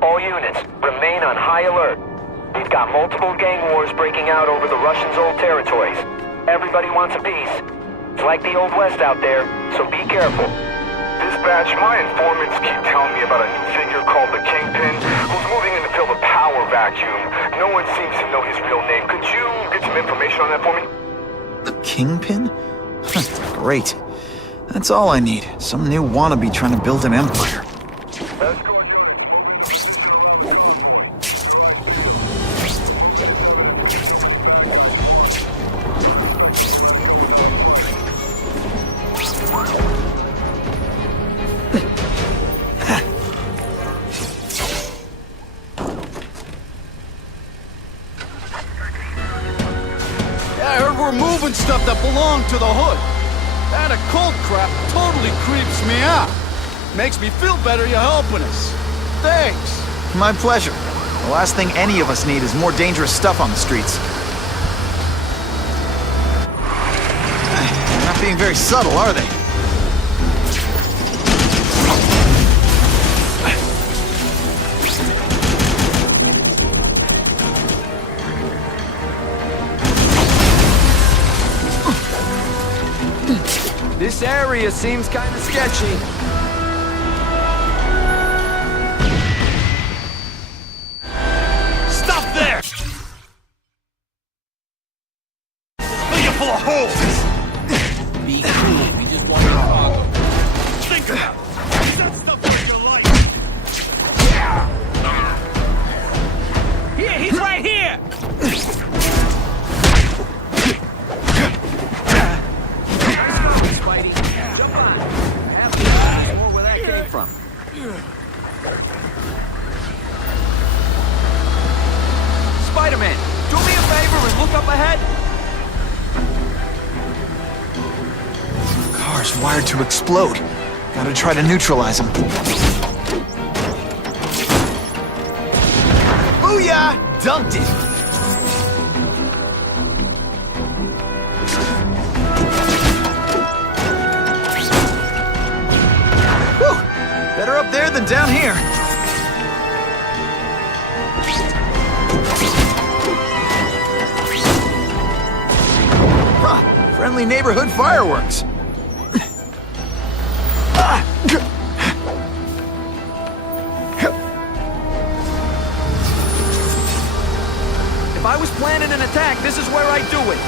All units, remain on high alert. We've got multiple gang wars breaking out over the Russians' old territories. Everybody wants a piece. It's like the Old West out there, so be careful. Dispatch, my informants keep telling me about a new figure called the Kingpin, who's moving in to fill the power vacuum. No one seems to know his real name. Could you get some information on that for me? The Kingpin? Great. That's all I need. Some new wannabe trying to build an empire. Moving stuff that belonged to the hood. That occult crap totally creeps me out. Makes me feel better you're helping us. Thanks. My pleasure. The last thing any of us need is more dangerous stuff on the streets. They're not being very subtle, are they? This area seems kind of sketchy. Stop there! You're full of holes! Be cool, we just want to talk. Think about it! That stuff like your life! Here, he's right here! Spidey, jump on. I have to know more where that came from. Spider-Man, do me a favor and look up ahead. Car's wired to explode. Gotta try to neutralize them. Booyah! Dunked it! Better up there than down here. Huh, friendly neighborhood fireworks. If I was planning an attack, this is where I'd do it.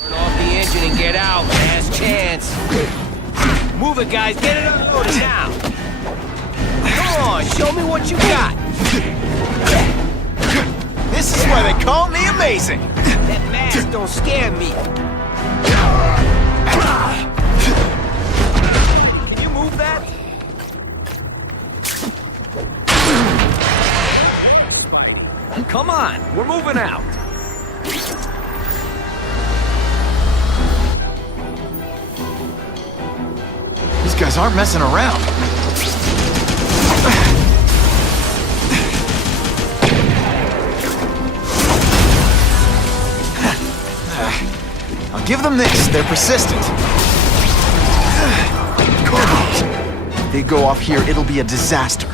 Turn off the engine and get out. Last chance. Move it, guys. Get it unloaded now. Come on, show me what you got. This is why they call me amazing. That mask don't scare me. Can you move that? Come on, we're moving out. These guys aren't messing around. I'll give them this. They're persistent. If they go off here, it'll be a disaster.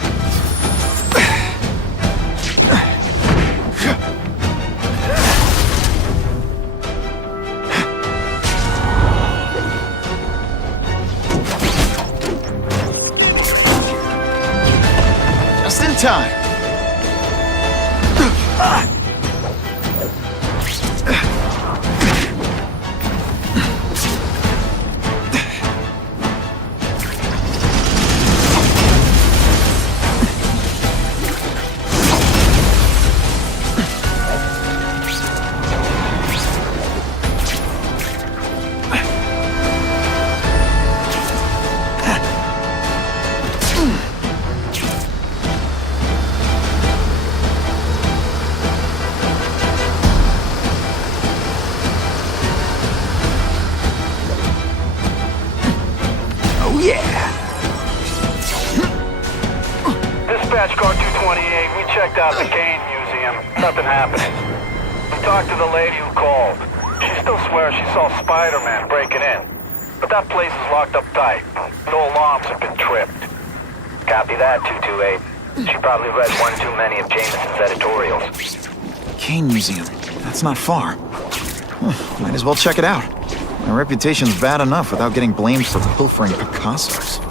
Just in time. R228, we checked out the Kane Museum. Nothing happening. We talked to the lady who called. She still swears she saw Spider-Man breaking in. But that place is locked up tight. No alarms have been tripped. Copy that, 228. She probably read one too many of Jameson's editorials. Kane Museum. That's not far. Might as well check it out. My reputation's bad enough without getting blamed for pilfering Picassos.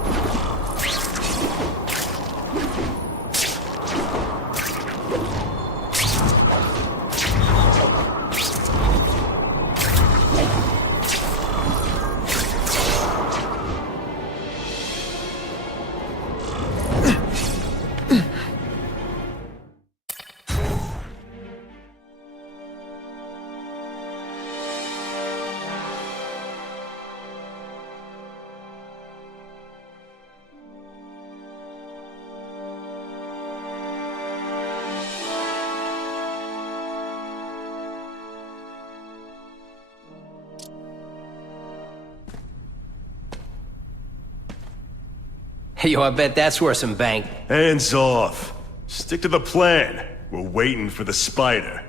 Hey, yo, I bet that's worth some bank. Hands off. Stick to the plan. We're waiting for the spider.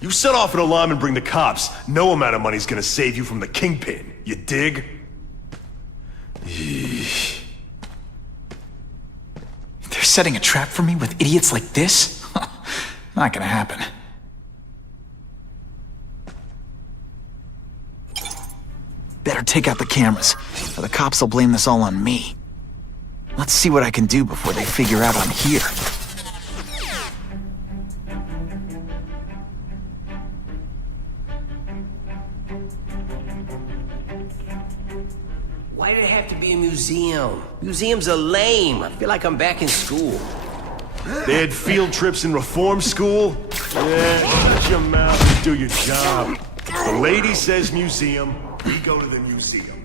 You set off an alarm and bring the cops. No amount of money's gonna save you from the kingpin. You dig? They're setting a trap for me with idiots like this? Not gonna happen. Better take out the cameras, or the cops will blame this all on me. Let's see what I can do before they figure out I'm here. Why did it have to be a museum? Museums are lame. I feel like I'm back in school. They had field trips in reform school? Yeah, shut your mouth and do your job. The lady says museum, we go to the museum.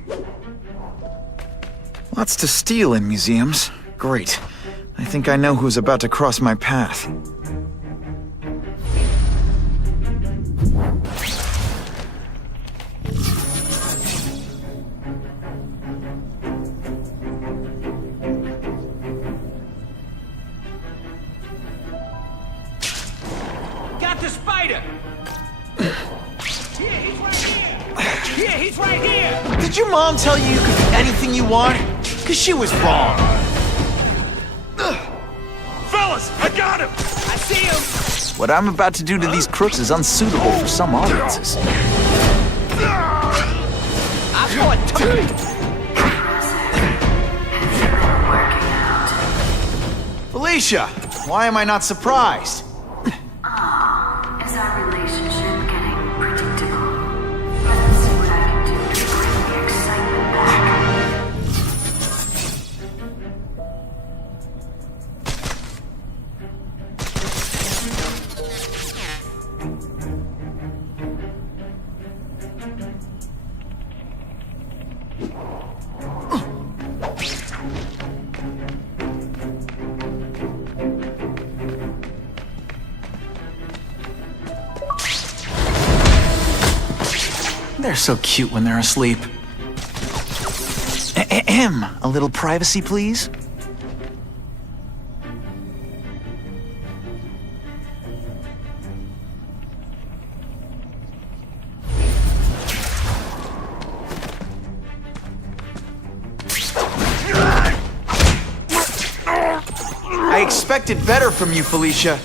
Lots to steal in museums. Great. I think I know who's about to cross my path. Got the spider! Here, he's right here! Here, he's right here! Did your mom tell you you could be anything you want? Because she was wrong. Fellas, I got him! I see him! What I'm about to do to these crooks is unsuitable for some audiences. I caught two! Felicia, why am I not surprised? Is our relationship getting predictable? Let's see what I can do to bring the excitement back. They're so cute when they're asleep. Ahem. A little privacy, please? I expected better from you, Felicia.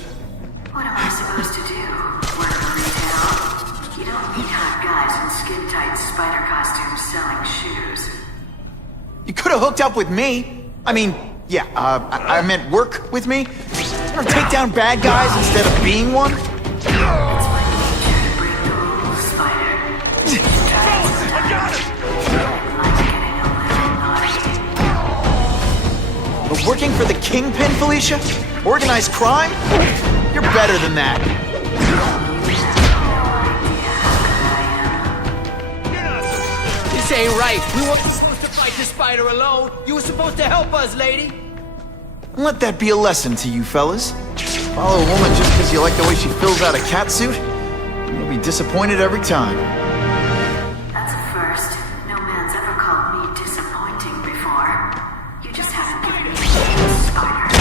What am I supposed to do? Work retail? You don't need hot guys in skin-tight spider costumes selling shoes. You could have hooked up with me. I mean, yeah, I meant work with me. Or take down bad guys instead of being one. It's my nature to break the rules, Spider. I got him! Like getting a little naughty. But working for the Kingpin, Felicia? Organized crime? You're better than that. This ain't right. We weren't supposed to fight the spider alone. You were supposed to help us, lady. And let that be a lesson to you fellas. Follow a woman just because you like the way she fills out a catsuit? You'll be disappointed every time. That's a first. No man's ever called me disappointing before. You just haven't given me a spider.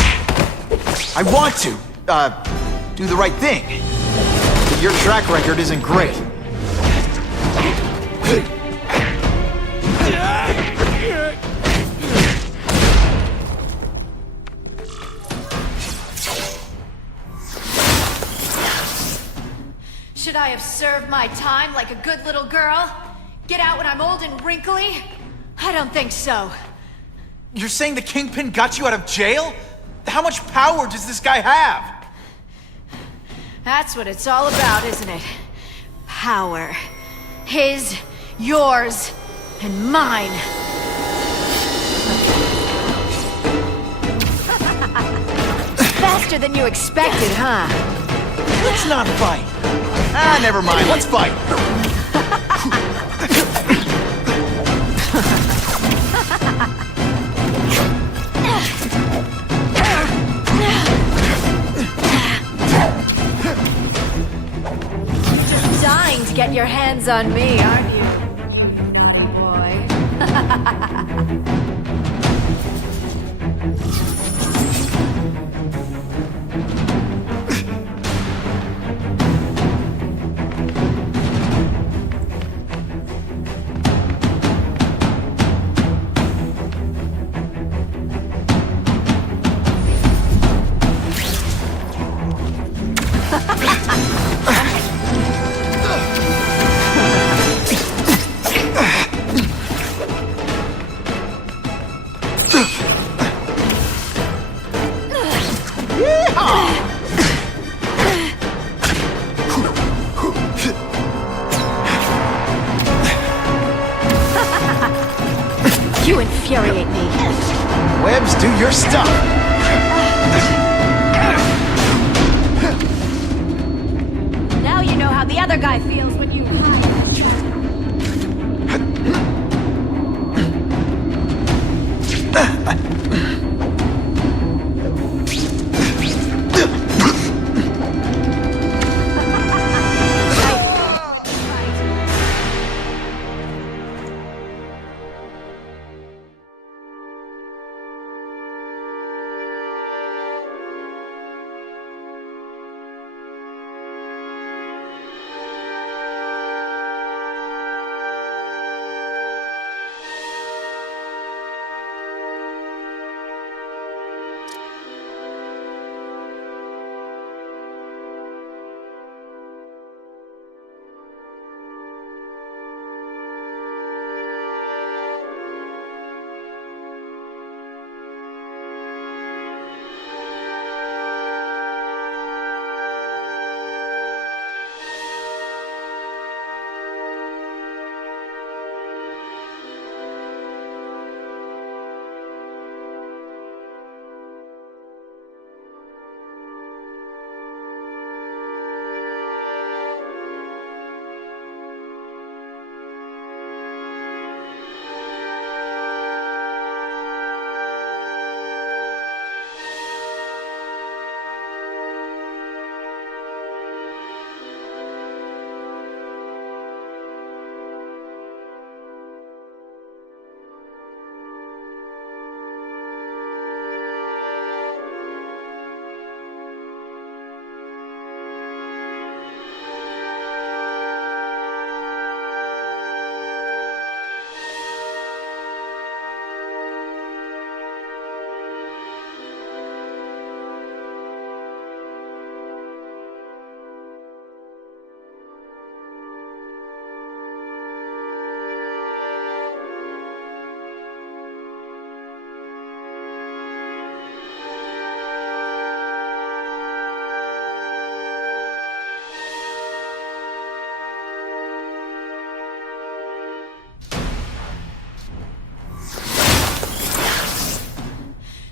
I want to, do the right thing. But your track record isn't great. Should I have served my time like a good little girl? Get out when I'm old and wrinkly? I don't think so. You're saying the Kingpin got you out of jail? How much power does this guy have? That's what it's all about, isn't it? Power. His, yours, and mine. Faster than you expected, huh? Let's not fight. Ah, never mind. Let's fight. Dying to get your hands on me, aren't you, boy? You infuriate me. Webs, do your stuff. Now you know how the other guy feels when you hide.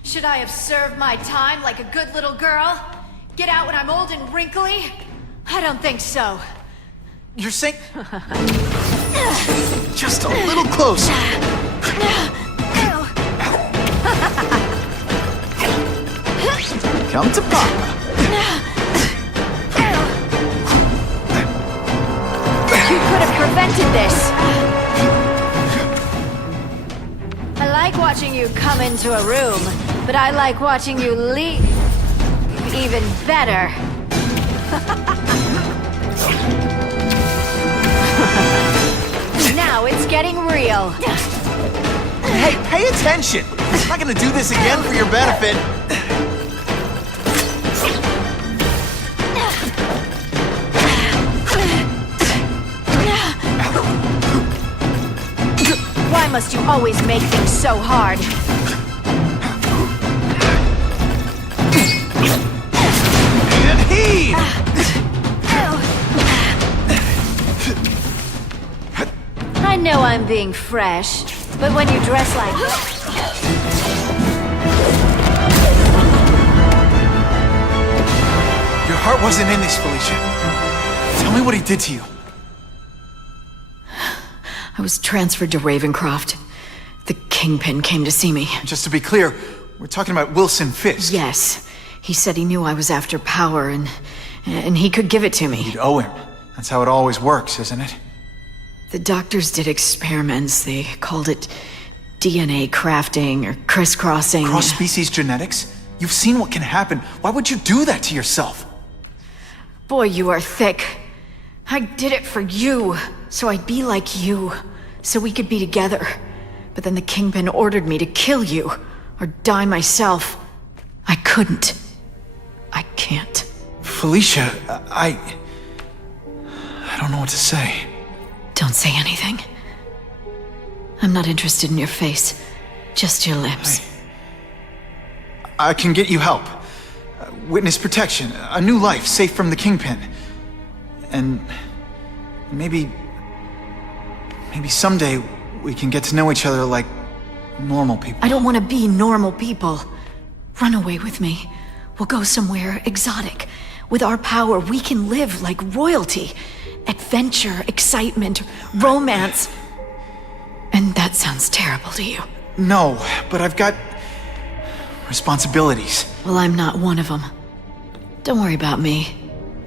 Should I have served my time like a good little girl? Get out when I'm old and wrinkly? I don't think so. You're saying... Just a little closer. Come to Papa. You could have prevented this. I like watching you come into a room, but I like watching you leave. even better. Now it's getting real. Hey, pay attention! I'm not gonna do this again for your benefit. Why must you always make things so hard? And heave! I know I'm being fresh, but when you dress like Your heart wasn't in this, Felicia. Tell me what he did to you. I was transferred to Ravencroft. The Kingpin came to see me. Just to be clear, we're talking about Wilson Fisk. Yes. He said he knew I was after power and he could give it to me. You'd owe him. That's how it always works, isn't it? The doctors did experiments. They called it DNA crafting or crisscrossing. Cross-species genetics? You've seen what can happen. Why would you do that to yourself? Boy, you are thick. I did it for you, so I'd be like you, so we could be together. But then the Kingpin ordered me to kill you, or die myself. I couldn't. I can't. Felicia, I don't know what to say. Don't say anything. I'm not interested in your face, just your lips. I can get you help. Witness protection, a new life safe from the Kingpin. And maybe someday we can get to know each other like normal people. I don't want to be normal people. Run away with me. We'll go somewhere exotic. With our power, we can live like royalty. Adventure, excitement, romance. And that sounds terrible to you. No, but I've got responsibilities. Well, I'm not one of them. Don't worry about me.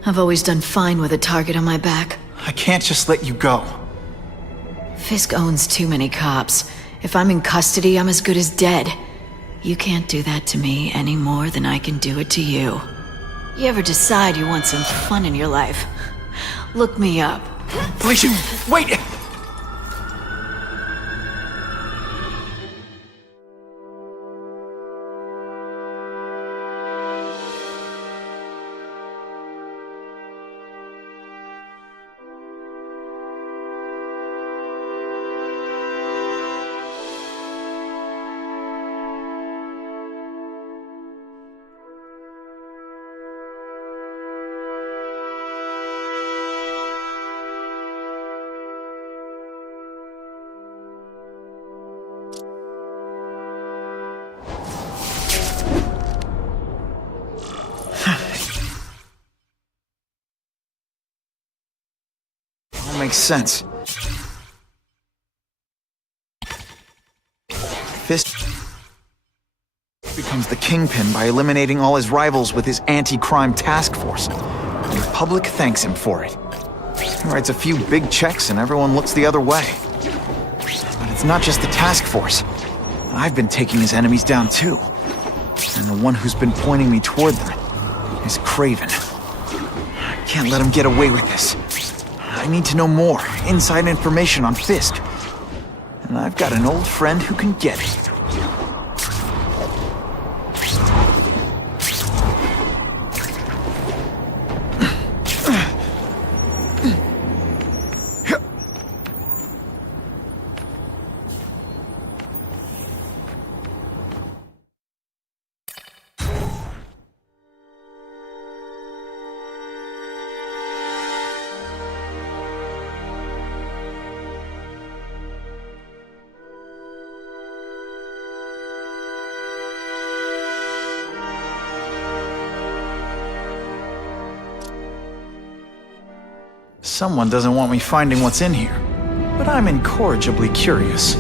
I've always done fine with a target on my back. I can't just let you go. Fisk owns too many cops. If I'm in custody, I'm as good as dead. You can't do that to me any more than I can do it to you. You ever decide you want some fun in your life? Look me up. Felicia, wait! Makes sense. Fisk becomes the Kingpin by eliminating all his rivals with his anti-crime task force. And the public thanks him for it. He writes a few big checks and everyone looks the other way. But it's not just the task force. I've been taking his enemies down too. And the one who's been pointing me toward them is Craven. I can't let him get away with this. I need to know more, inside information on Fisk. And I've got an old friend who can get it. Someone doesn't want me finding what's in here, but I'm incorrigibly curious.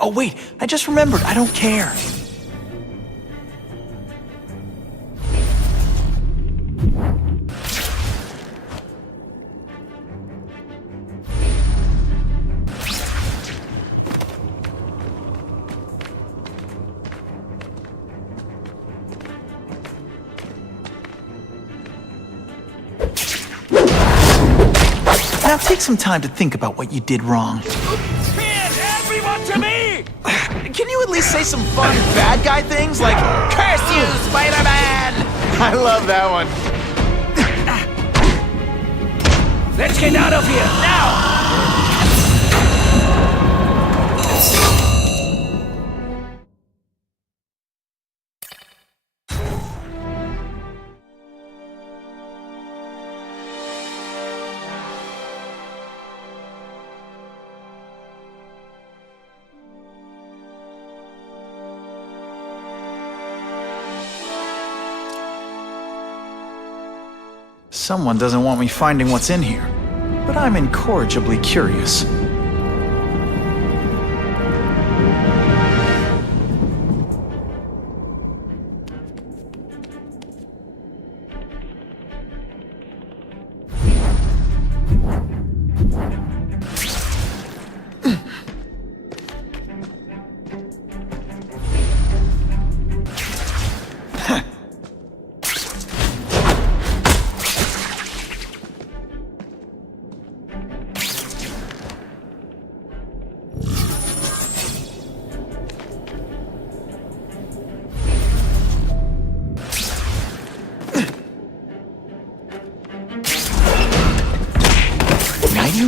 Oh wait, I just remembered, I don't care. Now take some time to think about what you did wrong. Everyone to me! Can you at least say some fun bad guy things like, "Curse you, Spider-Man"? I love that one. Let's get out of here, now! Someone doesn't want me finding what's in here, but I'm incorrigibly curious.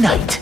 Night.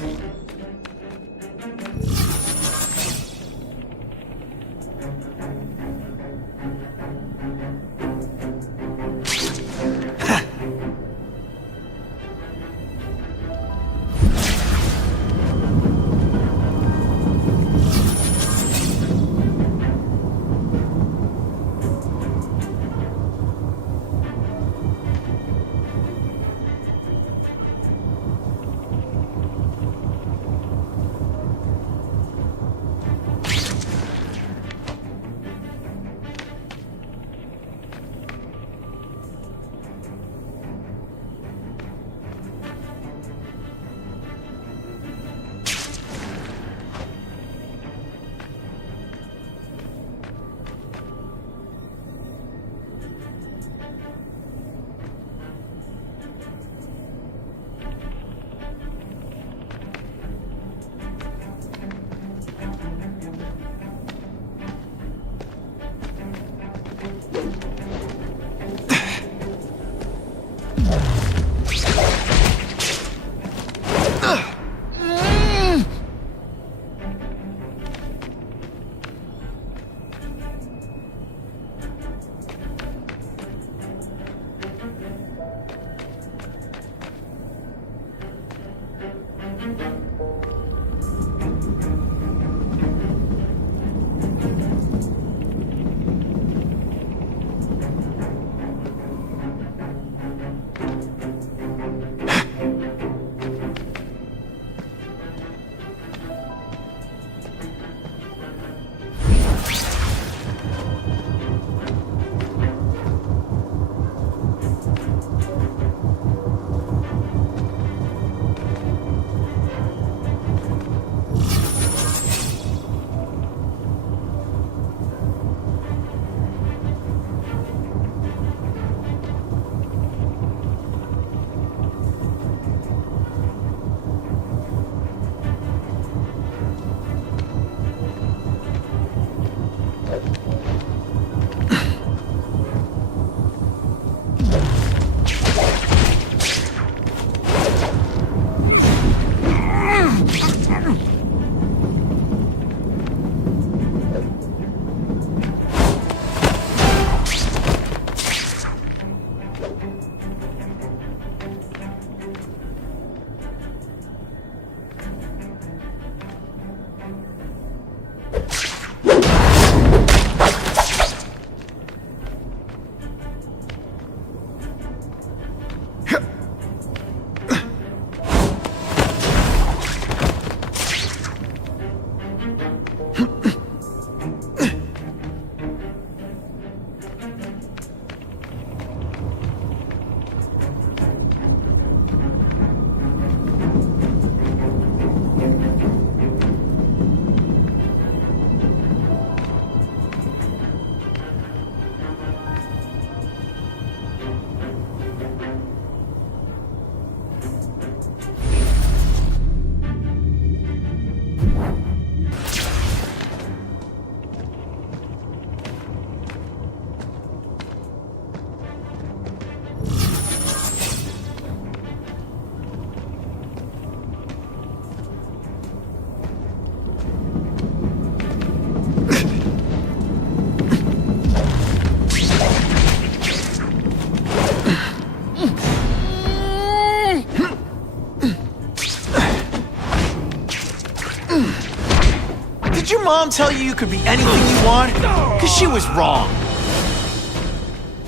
your mom tell you could be anything you want? Because she was wrong.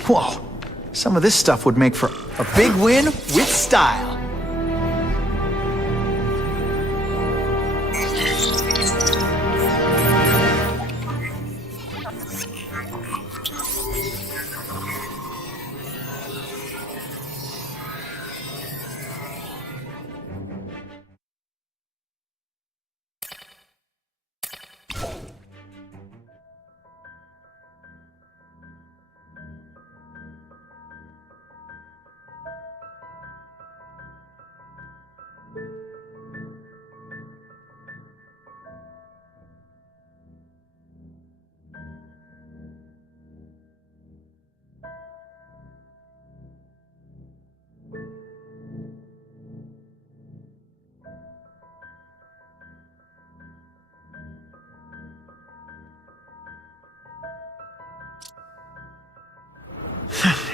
Whoa. Some of this stuff would make for a big win with style.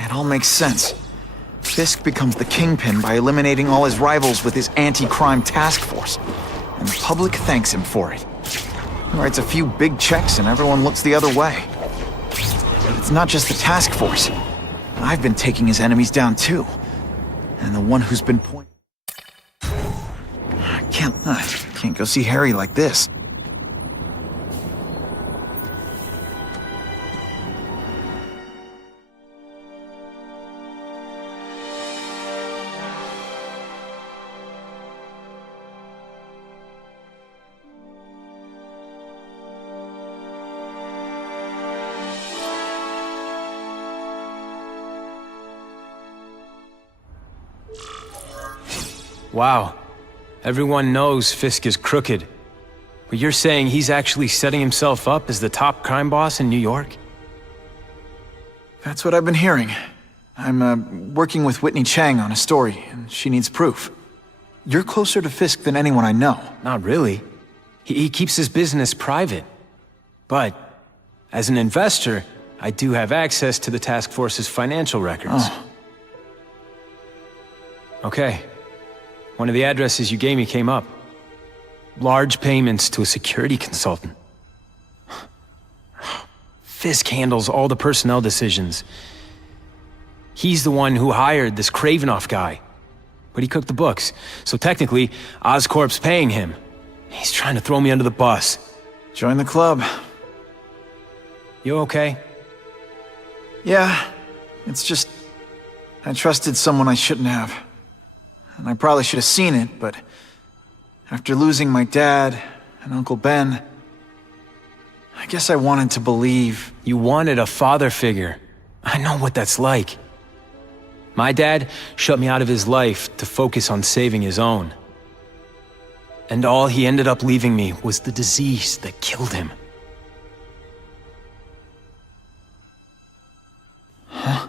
It all makes sense. Fisk becomes the kingpin by eliminating all his rivals with his anti-crime task force. And the public thanks him for it. He writes a few big checks and everyone looks the other way. But it's not just the task force. I've been taking his enemies down too. And the one who's been pointing... I can't go see Harry like this. Wow. Everyone knows Fisk is crooked. But you're saying he's actually setting himself up as the top crime boss in New York? That's what I've been hearing. I'm working with Whitney Chang on a story, and she needs proof. You're closer to Fisk than anyone I know. Not really. He keeps his business private. But, as an investor, I do have access to the task force's financial records. Oh. Okay. One of the addresses you gave me came up. Large payments to a security consultant. Fisk handles all the personnel decisions. He's the one who hired this Kravinoff guy. But he cooked the books, so technically, Oscorp's paying him. He's trying to throw me under the bus. Join the club. You okay? Yeah, it's just... I trusted someone I shouldn't have. And I probably should have seen it, but... after losing my dad and Uncle Ben... I guess I wanted to believe... You wanted a father figure. I know what that's like. My dad shut me out of his life to focus on saving his own. And all he ended up leaving me was the disease that killed him. Huh?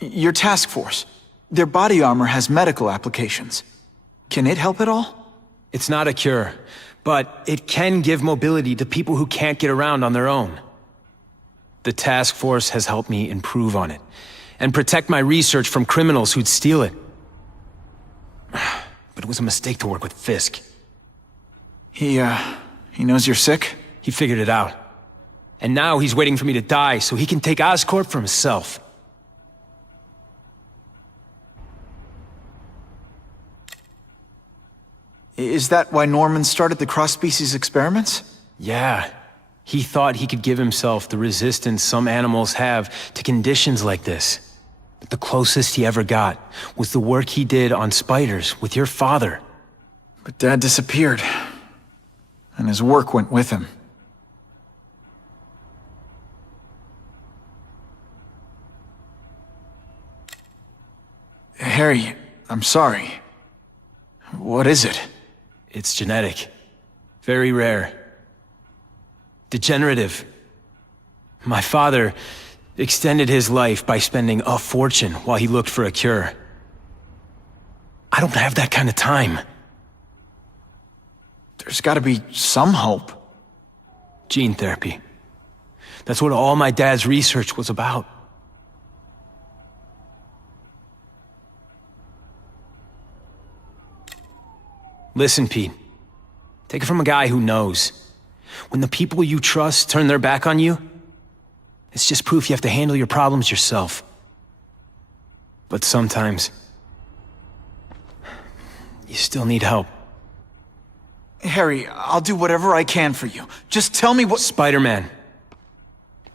Your task force. Their body armor has medical applications. Can it help at all? It's not a cure, but it can give mobility to people who can't get around on their own. The task force has helped me improve on it, and protect my research from criminals who'd steal it. But it was a mistake to work with Fisk. He knows you're sick? He figured it out. And now he's waiting for me to die so he can take Oscorp for himself. Is that why Norman started the cross-species experiments? Yeah. He thought he could give himself the resistance some animals have to conditions like this. But the closest he ever got was the work he did on spiders with your father. But Dad disappeared. And his work went with him. Harry, I'm sorry. What is it? It's genetic. Very rare. Degenerative. My father extended his life by spending a fortune while he looked for a cure. I don't have that kind of time. There's gotta be some hope. Gene therapy. That's what all my dad's research was about. Listen, Pete. Take it from a guy who knows. When the people you trust turn their back on you, it's just proof you have to handle your problems yourself. But sometimes, you still need help. Harry, I'll do whatever I can for you. Just tell me what— Spider-Man.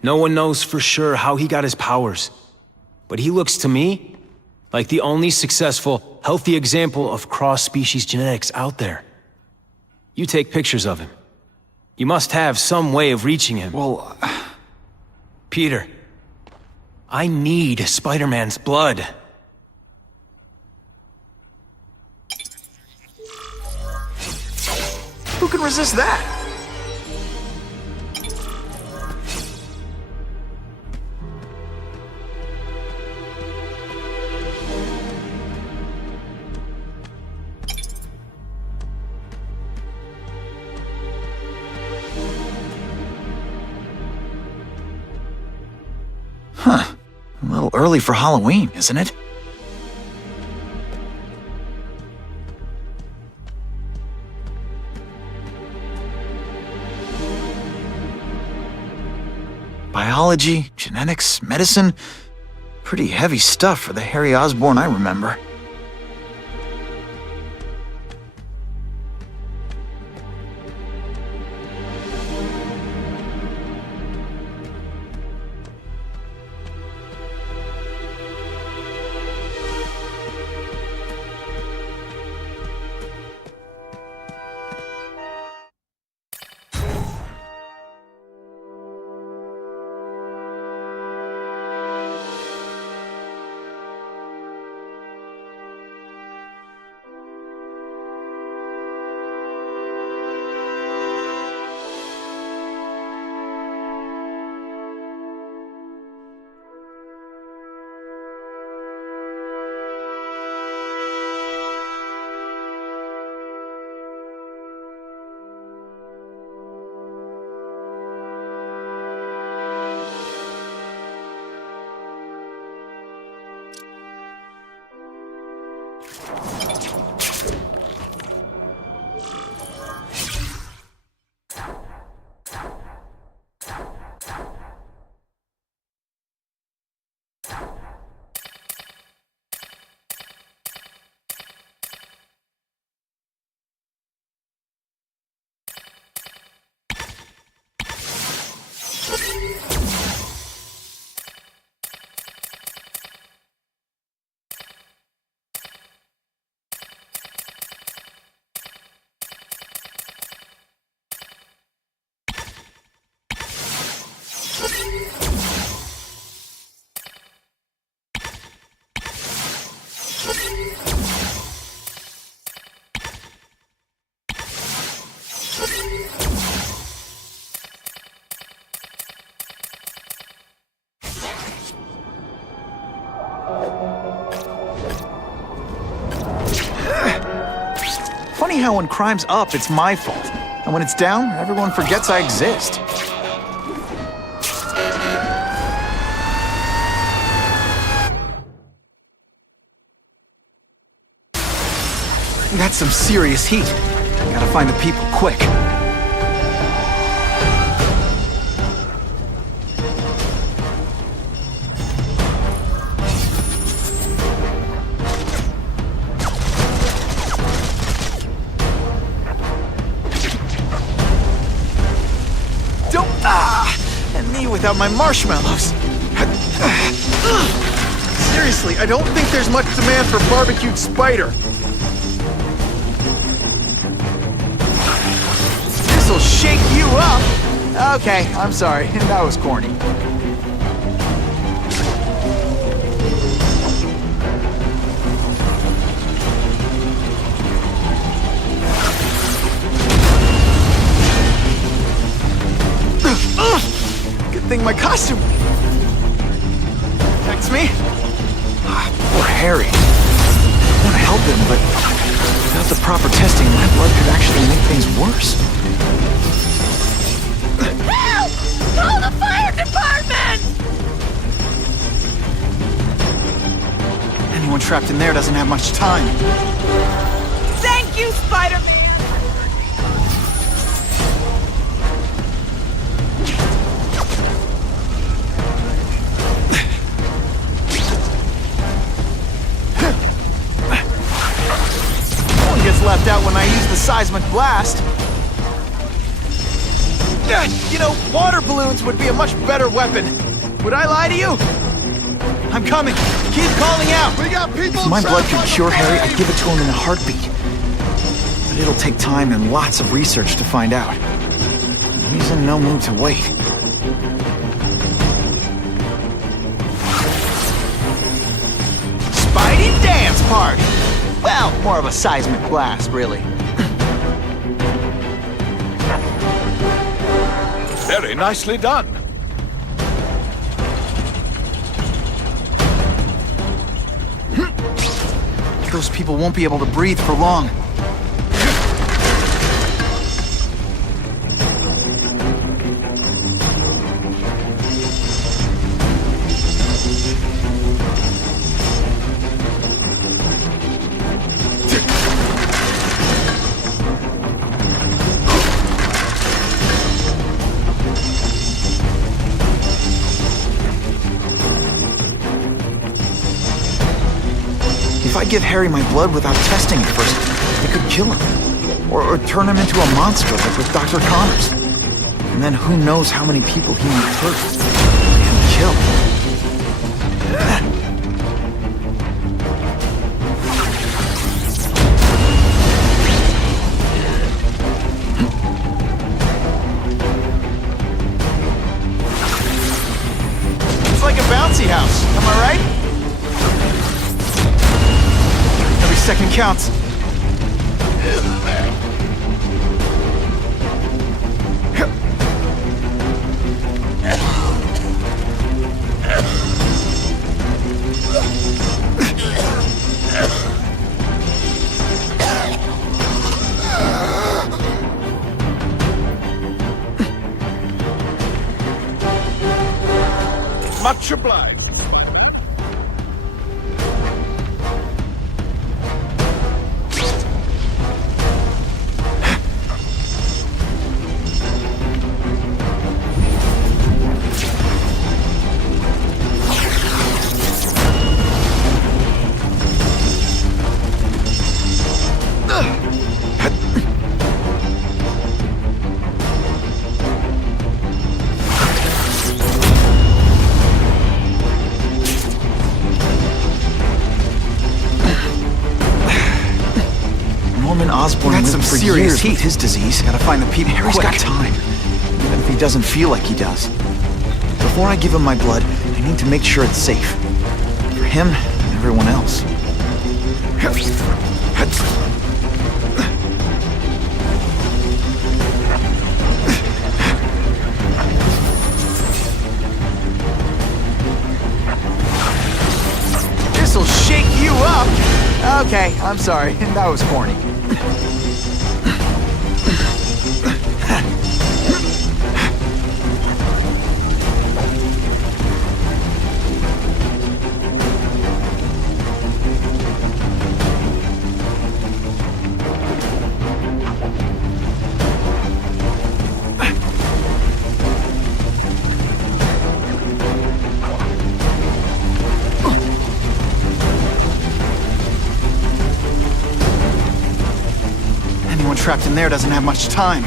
No one knows for sure how he got his powers. But he looks to me like the only successful, healthy example of cross-species genetics out there. You take pictures of him. You must have some way of reaching him. Well, Peter, I need Spider-Man's blood. who can resist that? Huh. A little early for Halloween, isn't it? Biology, genetics, medicine. Pretty heavy stuff for the Harry Osborn I remember. Funny how when crime's up, it's my fault. And when it's down, everyone forgets I exist. That's some serious heat. Gotta find the people quick. Without my marshmallows. Seriously, I don't think there's much demand for barbecued spider. This'll shake you up. Okay, I'm sorry. That was corny. Thing my costume protects me. Poor Harry. I want to help him, but without the proper testing, my blood could actually make things worse. Help! Call the fire department! Anyone trapped in there doesn't have much time. Thank you, Spider-Man! No one gets left out when I use the seismic blast. You know, water balloons would be a much better weapon. Would I lie to you? I'm coming. Keep calling out. We got people. If my blood could cure Harry, I'd give it to him in a heartbeat. But it'll take time and lots of research to find out. He's in no mood to wait. Spidey dance party! Well, more of a seismic blast, really. Very nicely done. Those people won't be able to breathe for long. If I give Harry my blood without testing it first, it could kill him. Or turn him into a monster like with Dr. Connors. And then who knows how many people he might hurt and kill. It's like a bouncy house, am I right? Every second counts. Much obliged. Osborn That's lived some for serious years heat. with his disease. Gotta find the people. Harry's got time, even if he doesn't feel like he does. Before I give him my blood, I need to make sure it's safe. For him and everyone else. This'll shake you up! Okay, I'm sorry. That was corny. Trapped in there doesn't have much time.